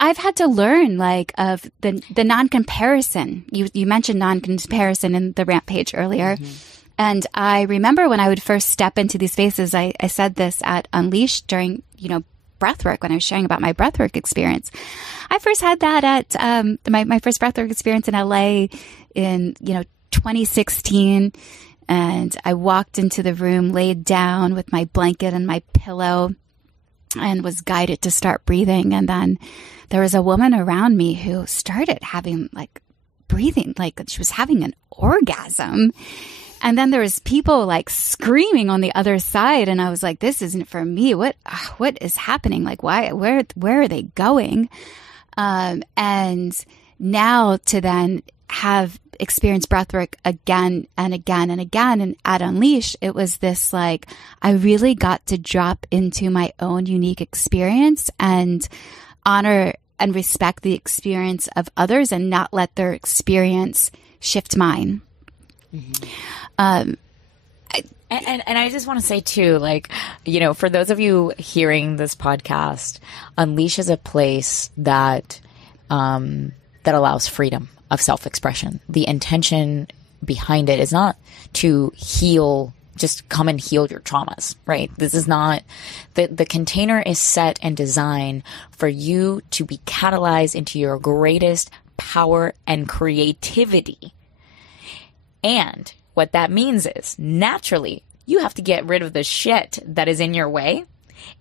I've had to learn of the non-comparison. You mentioned non-comparison in the Rampage earlier. Mm-hmm. And I remember when I would first step into these spaces, I said this at Unleashed during, breathwork, when I was sharing about my breathwork experience. I first had that at my first breathwork experience in LA in, 2016. And I walked into the room, laid down with my blanket and my pillow, and was guided to start breathing. And then there was a woman around me who started having breathing, like she was having an orgasm. And then there was people screaming on the other side. And I was like, this isn't for me. What is happening? Where are they going? And now to then have experienced breathwork again and again and again. And at Unleash, it was this I really got to drop into my own unique experience and honor and respect the experience of others and not let their experience shift mine. Mm-hmm. And I just want to say too, like, you know, for those of you hearing this podcast, Unleash is a place that that allows freedom of self-expression. The intention behind it is not to heal, just come and heal your traumas, right? This is not, the container is set and designed for you to be catalyzed into your greatest power and creativity. And what that means is, naturally, you have to get rid of the shit that is in your way.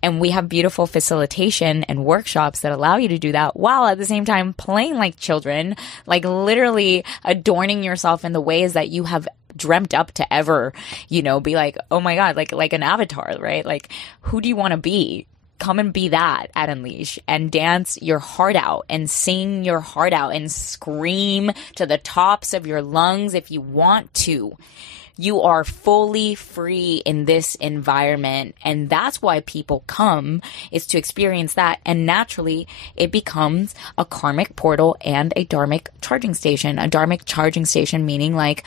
And we have beautiful facilitation and workshops that allow you to do that while at the same time playing like children, like literally adorning yourself in the ways that you have dreamt up to ever, you know, be like, oh my God, like an avatar, right? Like, who do you want to be? Come and be that at Unleash and dance your heart out and sing your heart out and scream to the tops of your lungs if you want to. You are fully free in this environment. And that's why people come, is to experience that. And naturally, it becomes a karmic portal and a dharmic charging station. A dharmic charging station meaning like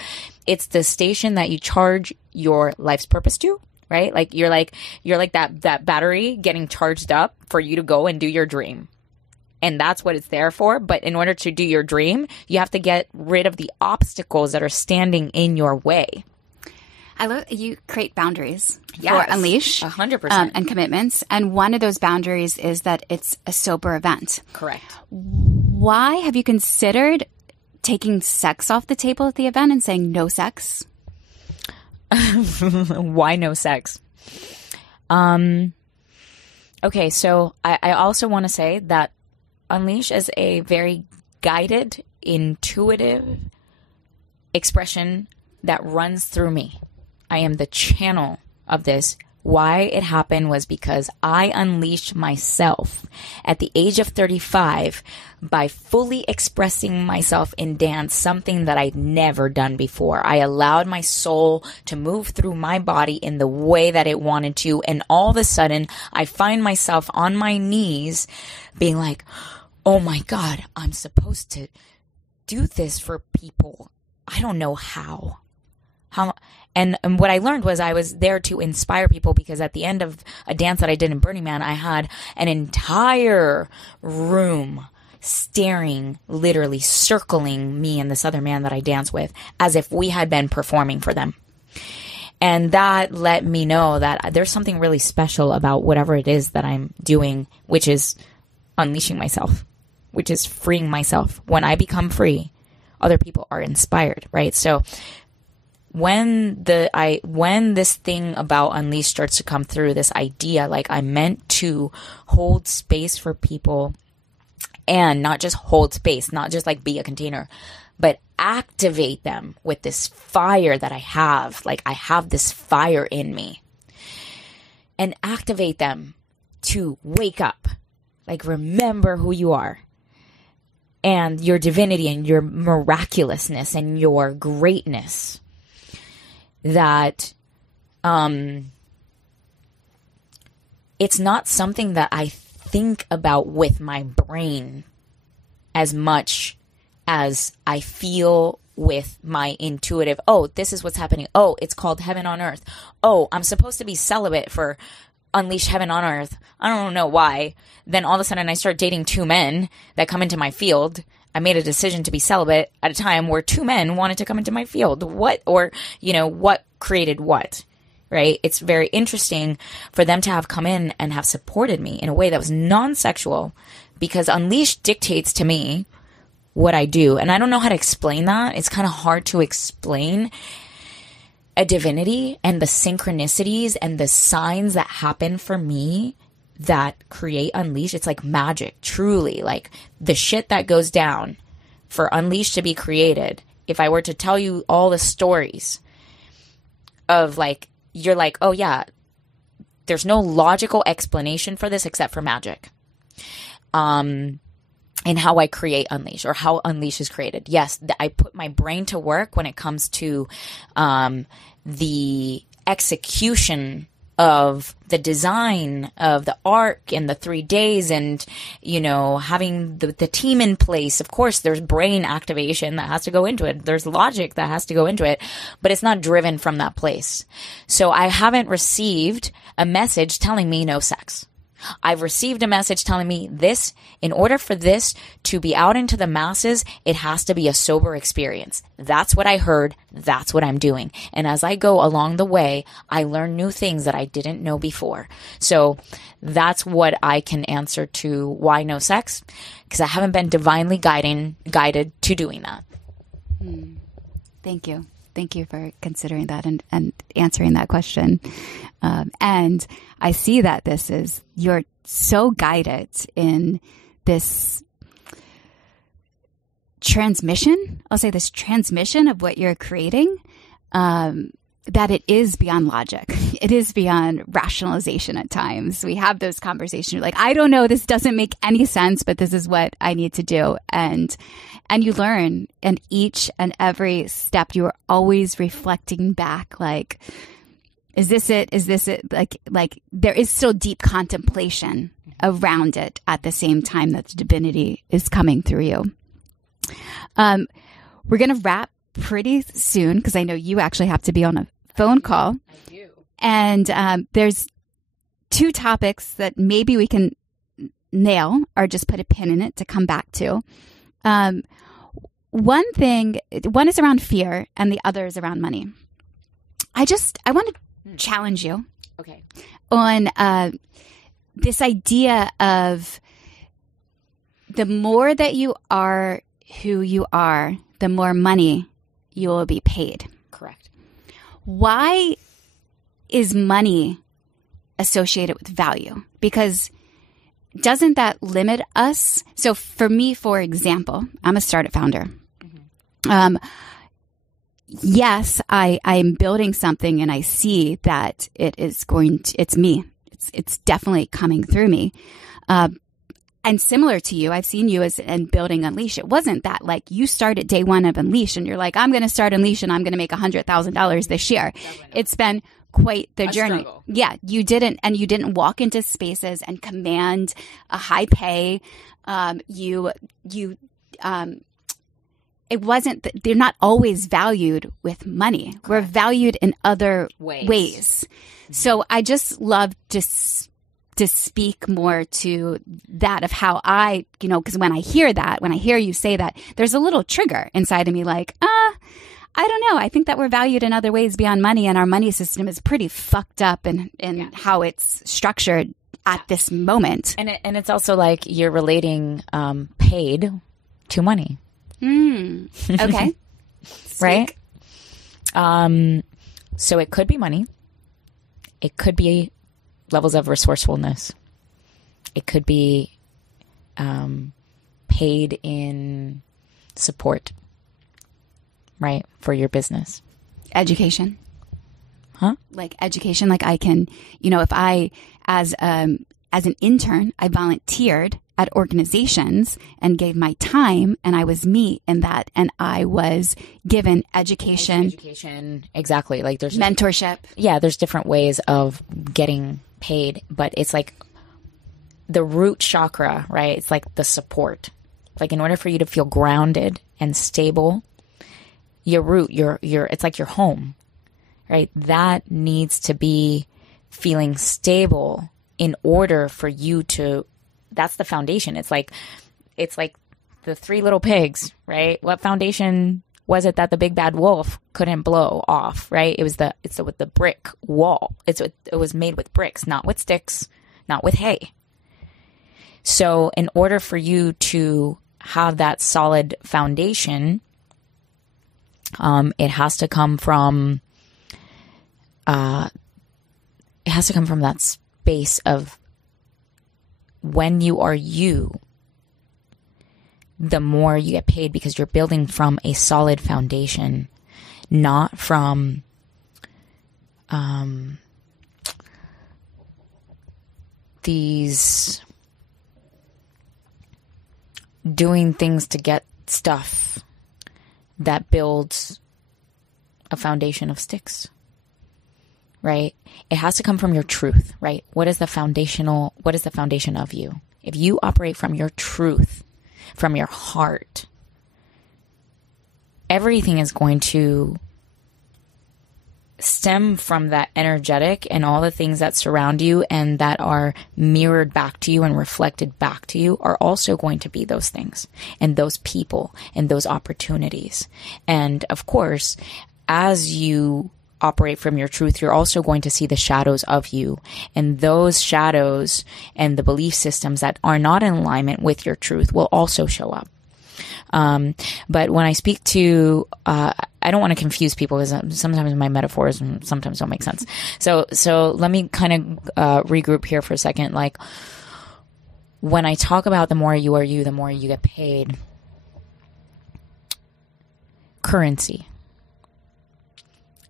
it's the station that you charge your life's purpose to. Right? Like you're like that battery getting charged up for you to go and do your dream. And that's what it's there for. But in order to do your dream, you have to get rid of the obstacles that are standing in your way. I love you create boundaries Yes, for Unleash 100%. And commitments. And one of those boundaries is that it's a sober event. Correct. Why have you considered taking sex off the table at the event and saying no sex? Why no sex? Okay, so I also want to say that Unleash is a very guided, intuitive expression that runs through me. I am the channel of this. Why it happened was because I unleashed myself at the age of 35 by fully expressing myself in dance, something that I'd never done before. I allowed my soul to move through my body in the way that it wanted to. And all of a sudden, I find myself on my knees being like, oh my God, I'm supposed to do this for people. I don't know how. And what I learned was I was there to inspire people, because at the end of a dance that I did in Burning Man, I had an entire room staring, literally circling me and this other man that I danced with as if we had been performing for them. And that let me know that there's something really special about whatever it is that I'm doing, which is unleashing myself, which is freeing myself. When I become free, other people are inspired, right? So when this thing about Unleash starts to come through, this idea, like I'm meant to hold space for people, and not just hold space, not just like be a container, but activate them with this fire that I have. Like I have this fire in me, and activate them to wake up, like remember who you are and your divinity and your miraculousness and your greatness. That it's not something that I think about with my brain as much as I feel with my intuitive, oh, this is what's happening. Oh, it's called heaven on earth. Oh, I'm supposed to be celibate for Unleash Heaven on Earth. I don't know why. Then all of a sudden I start dating two men that come into my field. I made a decision to be celibate at a time where two men wanted to come into my field. What created what, right? It's very interesting for them to have come in and have supported me in a way that was non-sexual, because Unleash dictates to me what I do. And I don't know how to explain that. It's kind of hard to explain a divinity and the synchronicities and the signs that happen for me that create Unleash. It's like magic, truly. Like the shit that goes down for Unleash to be created. If I were to tell you all the stories of like, you're like, oh yeah, there's no logical explanation for this except for magic. And how I create Unleash, or how Unleash is created. Yes, I put my brain to work when it comes to the execution of the design of the arc and the 3 days and, you know, having the team in place. Of course, there's brain activation that has to go into it. There's logic that has to go into it, but it's not driven from that place. So I haven't received a message telling me no sex. I've received a message telling me this, in order for this to be out into the masses, it has to be a sober experience. That's what I heard. That's what I'm doing. And as I go along the way, I learn new things that I didn't know before. So that's what I can answer to why no sex, because I haven't been divinely guided to doing that. Thank you. Thank you for considering that and answering that question. And I see that you're so guided in this transmission. I'll say this transmission of what you're creating, that it is beyond logic. It is beyond rationalization at times. We have those conversations. You're like, I don't know, this doesn't make any sense, but this is what I need to do. And you learn, and each and every step you are always reflecting back, like, is this it? Is this it? Like there is still deep contemplation around it at the same time that the divinity is coming through you. We're going to wrap pretty soon because I know you actually have to be on a phone call. I do. And there's 2 topics that maybe we can nail or just put a pin in it to come back to. One is around fear and the other is around money. I want to challenge you on this idea of the more that you are who you are, the more money you will be paid. Correct. Why is money associated with value? Because doesn't that limit us? So for me, for example, I'm a startup founder. Yes, I am building something and I see that it's me. It's definitely coming through me. And similar to you, I've seen you in building Unleash. It wasn't that like you started day one of Unleash and you're like, I'm going to start Unleash and I'm going to make $100,000 this year. It's been quite the journey. Struggle. Yeah, you didn't walk into spaces and command a high pay. It wasn't, they're not always valued with money. Correct. We're valued in other ways. So I just love to speak more to that of how I, because when I hear you say that, there's a little trigger inside of me like, I don't know. I think that we're valued in other ways beyond money, and our money system is pretty fucked up in how it's structured at this moment. And it's also like you're relating paid to money. Okay. Right? So it could be money. It could be levels of resourcefulness. It could be paid in support, right, for your business. Education. Huh? Like education. Like I can, if I, as an intern, I volunteered at organizations and gave my time, and I was me in that, and I was given education. Exactly. Like there's mentorship. There's different ways of getting paid, but it's like the root chakra, right? It's like the support. Like in order for you to feel grounded and stable, your root, it's like your home, right? That needs to be feeling stable in order for you to. That's the foundation. It's like the 3 little pigs, right? What foundation was it that the big bad wolf couldn't blow off, right? It's with the brick wall. It was made with bricks, not with sticks, not with hay. So in order for you to have that solid foundation, it has to come from that space of when you are you, the more you get paid because you're building from a solid foundation, not from these doing things to get stuff that builds a foundation of sticks, right? It has to come from your truth, right? What is the foundation of you? If you operate from your truth, from your heart, everything is going to stem from that energetic, and all the things that surround you and that are mirrored back to you and reflected back to you are also going to be those things and those people and those opportunities. And of course, as you operate from your truth, you're also going to see the shadows of you, and those shadows and the belief systems that are not in alignment with your truth will also show up. But when I speak to, I don't want to confuse people because sometimes my metaphors sometimes don't make sense. So let me kind of regroup here for a second. Like, when I talk about the more you are you, the more you get paid, currency,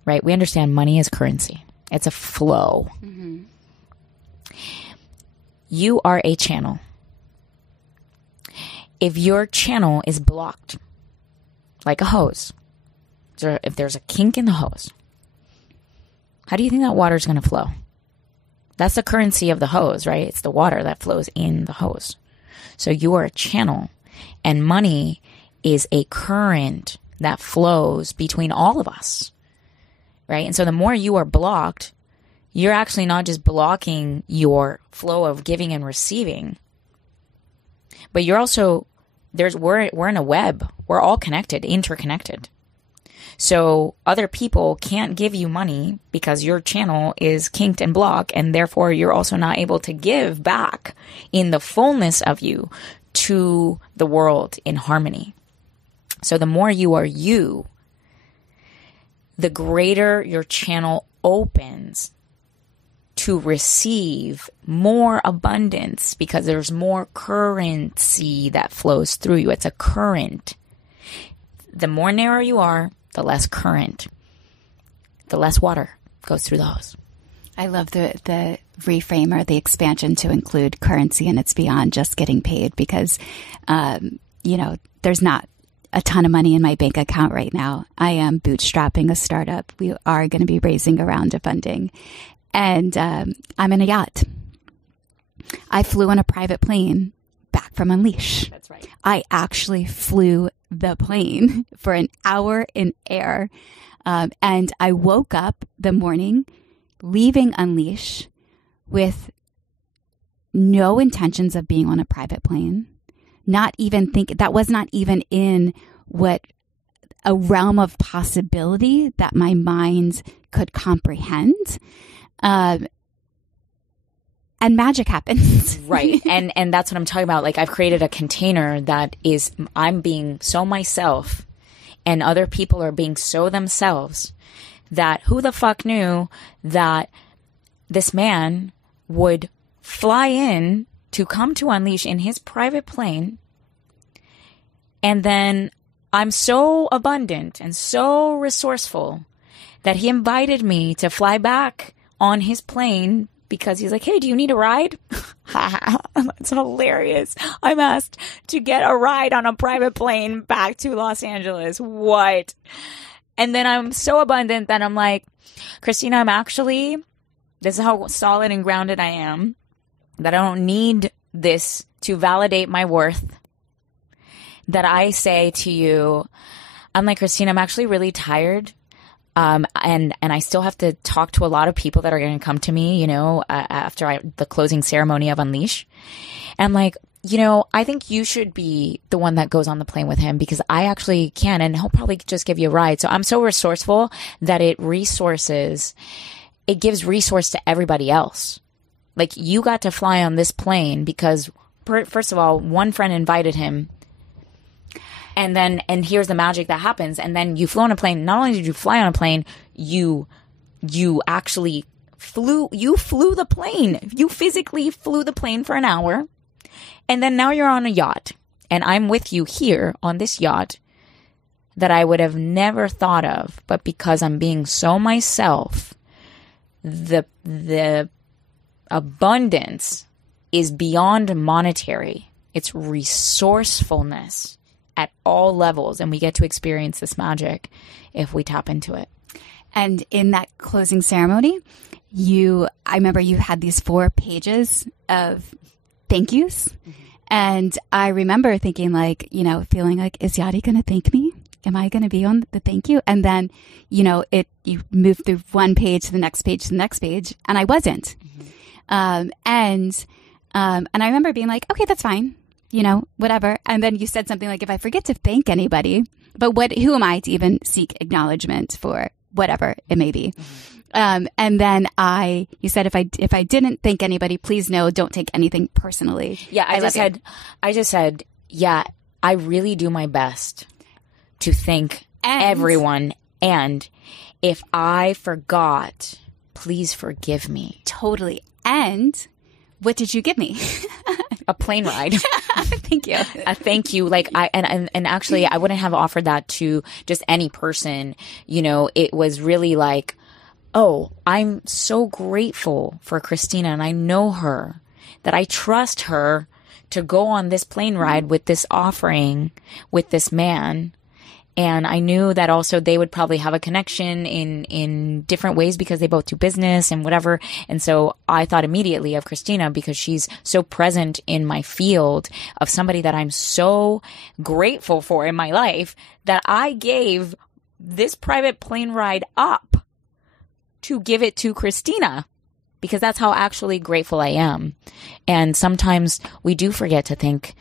right? We understand money is currency. It's a flow. Mm-hmm. You are a channel. If your channel is blocked, like a hose, if there's a kink in the hose, how do you think that water is going to flow? That's the currency of the hose, right? It's the water that flows in the hose. So you are a channel, and money is a current that flows between all of us, right? And so the more you are blocked, you're actually not just blocking your flow of giving and receiving, but you're also, we're in a web. We're all connected, interconnected. So other people can't give you money because your channel is kinked and blocked, and therefore you're also not able to give back in the fullness of you to the world in harmony. So the more you are you, the greater your channel opens to receive more abundance, because there's more currency that flows through you. It's a current. The more narrow you are, the less current, the less water goes through the hose. I love the reframe or the expansion to include currency, and it's beyond just getting paid, because, there's not a ton of money in my bank account right now. I am bootstrapping a startup. We are going to be raising a round of funding. And I'm in a yacht. I flew in a private plane back from Unleash. That's right. I actually flew the plane for an hour in air. And I woke up the morning leaving Unleash with no intentions of being on a private plane. Not even that was not even in what a realm of possibility that my mind could comprehend. And magic happens. Right. And that's what I'm talking about. Like, I've created a container that is, I'm being so myself, and other people are being so themselves, that who the fuck knew that this man would fly in to come to Unleash in his private plane. And then I'm so abundant and so resourceful that he invited me to fly back on his plane, because he's like, hey, do you need a ride? That's hilarious. I'm asked to get a ride on a private plane back to Los Angeles. What? And then I'm so abundant that I'm like, Christina, this is how solid and grounded I am, that I don't need this to validate my worth. That I say to you, I'm like, Christina, I'm actually really tired. And I still have to talk to a lot of people that are going to come to me, after the closing ceremony of Unleash. And I'm like, I think you should be the one that goes on the plane with him, because I actually can, and he'll probably just give you a ride. So I'm so resourceful that it gives resource to everybody else. Like, you got to fly on this plane because, first of all, one friend invited him. And here's the magic that happens. And then you flew on a plane. Not only did you fly on a plane, you actually flew the plane. You physically flew the plane for an hour. And then now you're on a yacht. And I'm with you here on this yacht that I would have never thought of. But because I'm being so myself, the abundance is beyond monetary. It's resourcefulness at all levels, and we get to experience this magic if we tap into it. And in that closing ceremony, I remember you had these 4 pages of thank yous. And I remember thinking like, feeling like, is Yadi going to thank me? Am I going to be on the thank you? And then, you move through one page to the next page to the next page, and I wasn't. And I remember being like, okay, that's fine, whatever. And then you said something like, if I forget to thank anybody, but who am I to even seek acknowledgement for whatever it may be? And then you said, if I didn't thank anybody, please don't take anything personally. Yeah. I just said, yeah, I really do my best to thank everyone. And if I forgot, please forgive me. Totally. And what did you give me? A plane ride. Thank you. A thank you. Like and actually I wouldn't have offered that to just any person. It was really like, oh, I'm so grateful for Christina, and I know her, that I trust her to go on this plane ride with this offering with this man. And I knew that also they would probably have a connection in different ways because they both do business and whatever. And so I thought immediately of Christina because she's so present in my field, of somebody that I'm so grateful for in my life, that I gave this private plane ride up to give it to Christina, because that's how actually grateful I am. And sometimes we do forget to thank,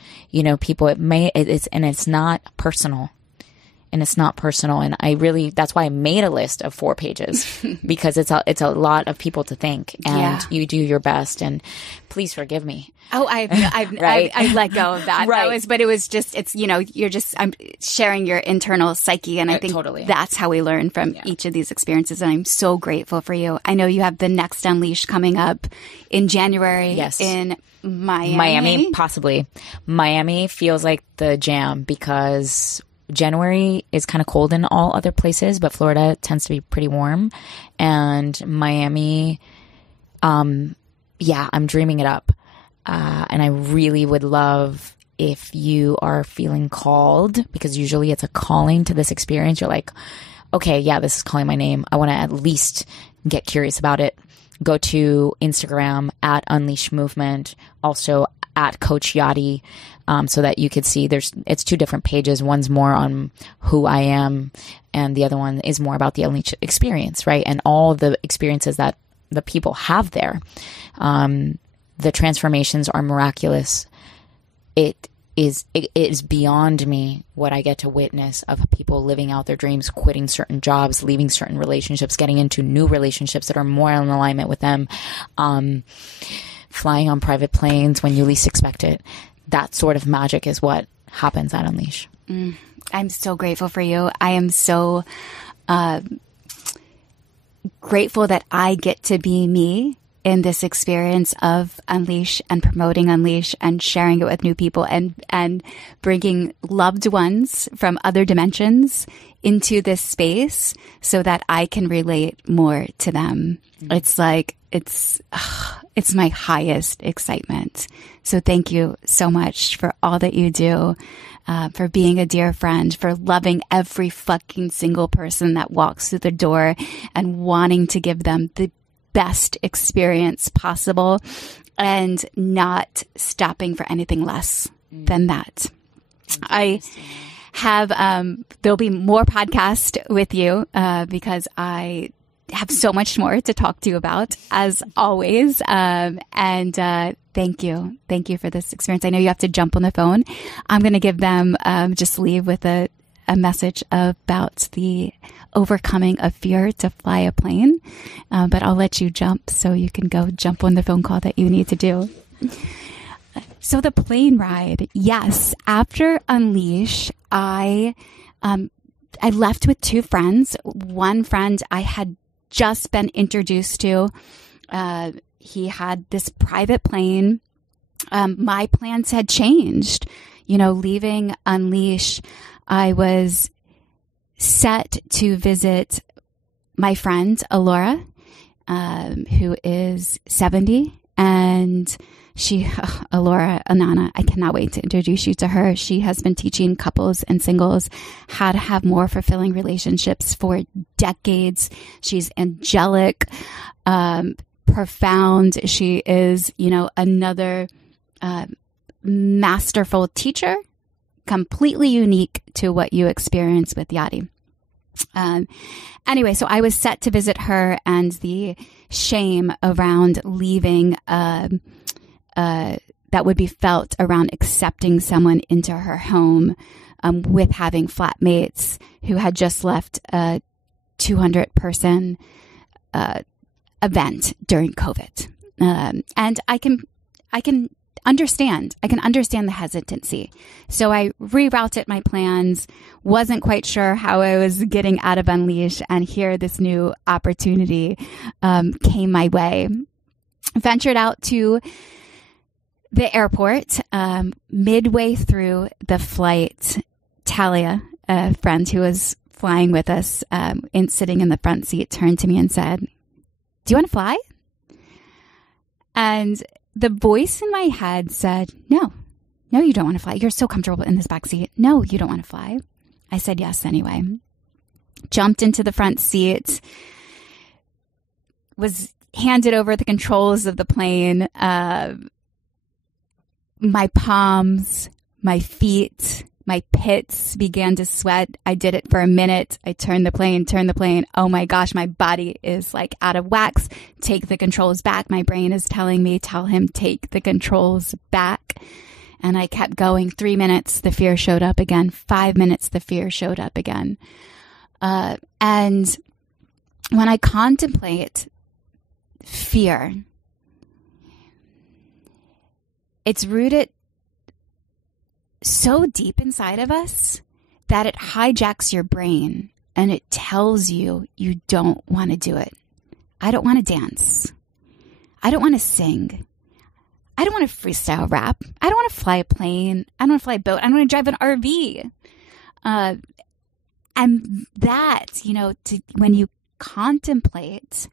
people. It's not personal. And it's not personal. And that's why I made a list of 4 pages, because it's a lot of people to thank, and you do your best, and please forgive me. Oh, I let go of that. Right. But it was just, I'm sharing your internal psyche. And I think totally. That's how we learn from each of these experiences. And I'm so grateful for you. I know you have the next Unleash coming up in January. Yes. In Miami. Possibly. Miami feels like the jam because January is kind of cold in all other places, but Florida tends to be pretty warm. And Miami, I'm dreaming it up. And I really would love if you are feeling called, because usually it's a calling to this experience. You're like, okay, yeah, this is calling my name. I want to at least get curious about it. Go to Instagram at Unleash Movement, also at Coach Yadi, so that you could see it's 2 different pages. One's more on who I am, and the other one is more about the Unleash experience, right? And all the experiences that the people have there. The transformations are miraculous. It is beyond me what I get to witness of people living out their dreams, quitting certain jobs, leaving certain relationships, getting into new relationships that are more in alignment with them, flying on private planes when you least expect it. That sort of magic is what happens at Unleash. I'm so grateful for you. I am so grateful that I get to be me in this experience of Unleash and promoting Unleash and sharing it with new people and bringing loved ones from other dimensions into this space so that I can relate more to them. It's like, it's my highest excitement. So thank you so much for all that you do, for being a dear friend, for loving every fucking single person that walks through the door and wanting to give them the best experience possible and not stopping for anything less than that. I have, there'll be more podcasts with you, because I have so much more to talk to you about, as always. And thank you. Thank you for this experience. I know you have to jump on the phone. I'm going to give them, just leave with a message about the overcoming of fear to fly a plane. But I'll let you jump so you can go jump on the phone call that you need to do. So the plane ride. Yes. After Unleash, I left with 2 friends. One friend I had just been introduced to. He had this private plane. My plans had changed. Leaving Unleash, I was set to visit my friend, Alora, who is 70 and Alora Anana, I cannot wait to introduce you to her. She has been teaching couples and singles how to have more fulfilling relationships for decades. She's angelic, profound. She is, another masterful teacher, completely unique to what you experience with Yadi. Anyway, so I was set to visit her, and the shame around leaving that would be felt around accepting someone into her home with having flatmates who had just left a 200-person event during COVID. And I can understand the hesitancy. So I rerouted my plans, wasn't quite sure how I was getting out of Unleash, and here this new opportunity came my way. Ventured out to the airport. Midway through the flight, Talia, a friend who was flying with us, sitting in the front seat, turned to me and said, "Do you want to fly?" And the voice in my head said, no, you don't want to fly. You're so comfortable in this back seat. No, you don't want to fly. I said yes anyway. Jumped into the front seat, was handed over the controls of the plane. My palms, my feet, my pits began to sweat. I did it for a minute. I turned the plane. Oh my gosh, my body is like out of wax. Take the controls back. My brain is telling me, tell him, take the controls back. And I kept going. 3 minutes, the fear showed up again. 5 minutes, the fear showed up again. And when I contemplate fear, it's rooted so deep inside of us that it hijacks your brain and it tells you you don't want to do it. I don't want to dance. I don't want to sing. I don't want to freestyle rap. I don't want to fly a plane. I don't want to fly a boat. I don't want to drive an RV. And that, when you contemplate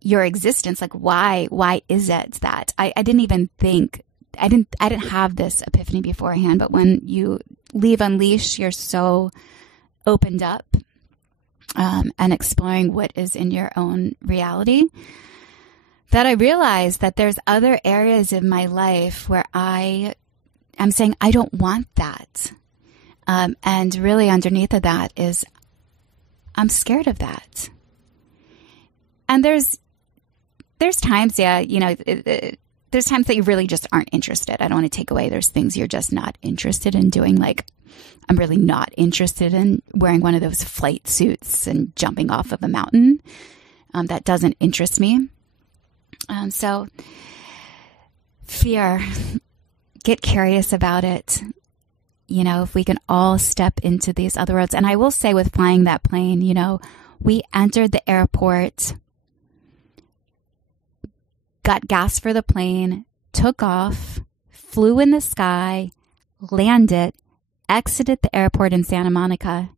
your existence, like why is it that I didn't even think, I didn't have this epiphany beforehand, but when you leave Unleash, you're so opened up and exploring what is in your own reality that I realized that there's other areas of my life where I am saying, I don't want that. And really underneath of that is, I'm scared of that. And there's times, there's times that you really just aren't interested. I don't want to take away. There's things you're just not interested in doing. Like, I'm really not interested in wearing one of those flight suits and jumping off of a mountain. That doesn't interest me. So fear, get curious about it. If we can all step into these other worlds. And I will say with flying that plane, we entered the airport, got gas for the plane, took off, flew in the sky, landed, exited the airport in Santa Monica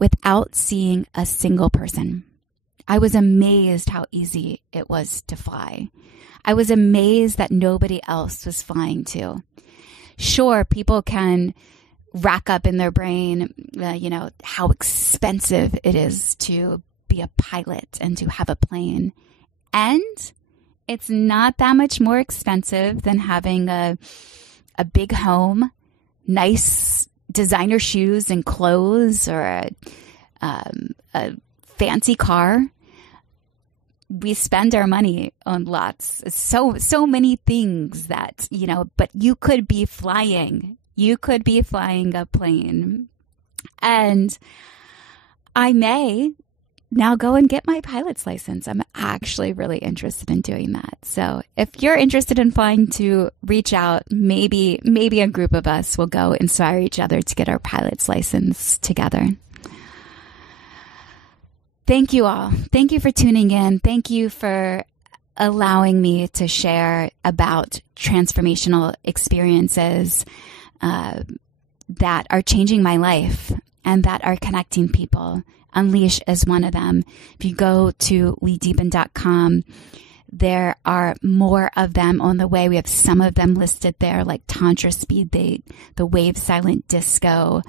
without seeing a single person. I was amazed how easy it was to fly. I was amazed that nobody else was flying too. Sure, people can rack up in their brain, how expensive it is to be a pilot and to have a plane. And it's not that much more expensive than having a big home, nice designer shoes and clothes, or a fancy car. We spend our money on lots, so many things that, but you could be flying. You could be flying a plane. And I may now go and get my pilot's license. I'm actually really interested in doing that. So if you're interested in flying, to reach out, maybe a group of us will go inspire each other to get our pilot's license together. Thank you all. Thank you for tuning in. Thank you for allowing me to share about transformational experiences that are changing my life and that are connecting people. Unleash is one of them. If you go to wedeepen.com, There are more of them on the way. We have some of them listed there, like Tantra Speed Date, the Wave Silent Disco,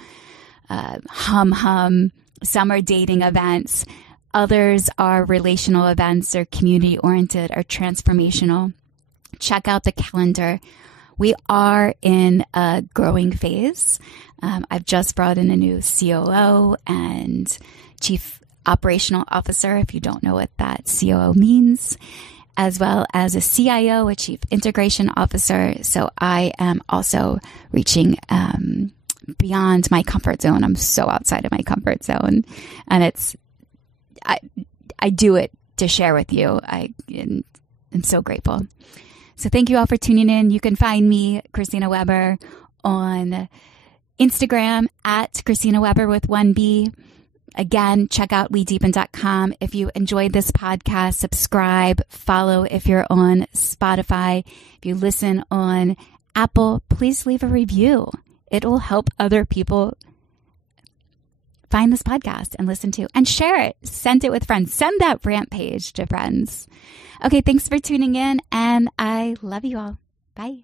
Hum Hum. Some are dating events. Others are relational events or community-oriented or transformational. Check out the calendar. We are in a growing phase. I've just brought in a new COO and Chief Operational Officer, if you don't know what that COO means, as well as a CIO, a Chief Integration Officer. So I am also reaching beyond my comfort zone. I'm so outside of my comfort zone, and I do it to share with you. I'm so grateful. So thank you all for tuning in. You can find me, Christina Weber, on Instagram at Christina Weber with 1B. Again, check out WeDeepen.com. If you enjoyed this podcast, subscribe, follow if you're on Spotify. If you listen on Apple, please leave a review. It will help other people find this podcast and listen to, and share it. Send it with friends. Send that Rampage to friends. Okay, thanks for tuning in, and I love you all. Bye.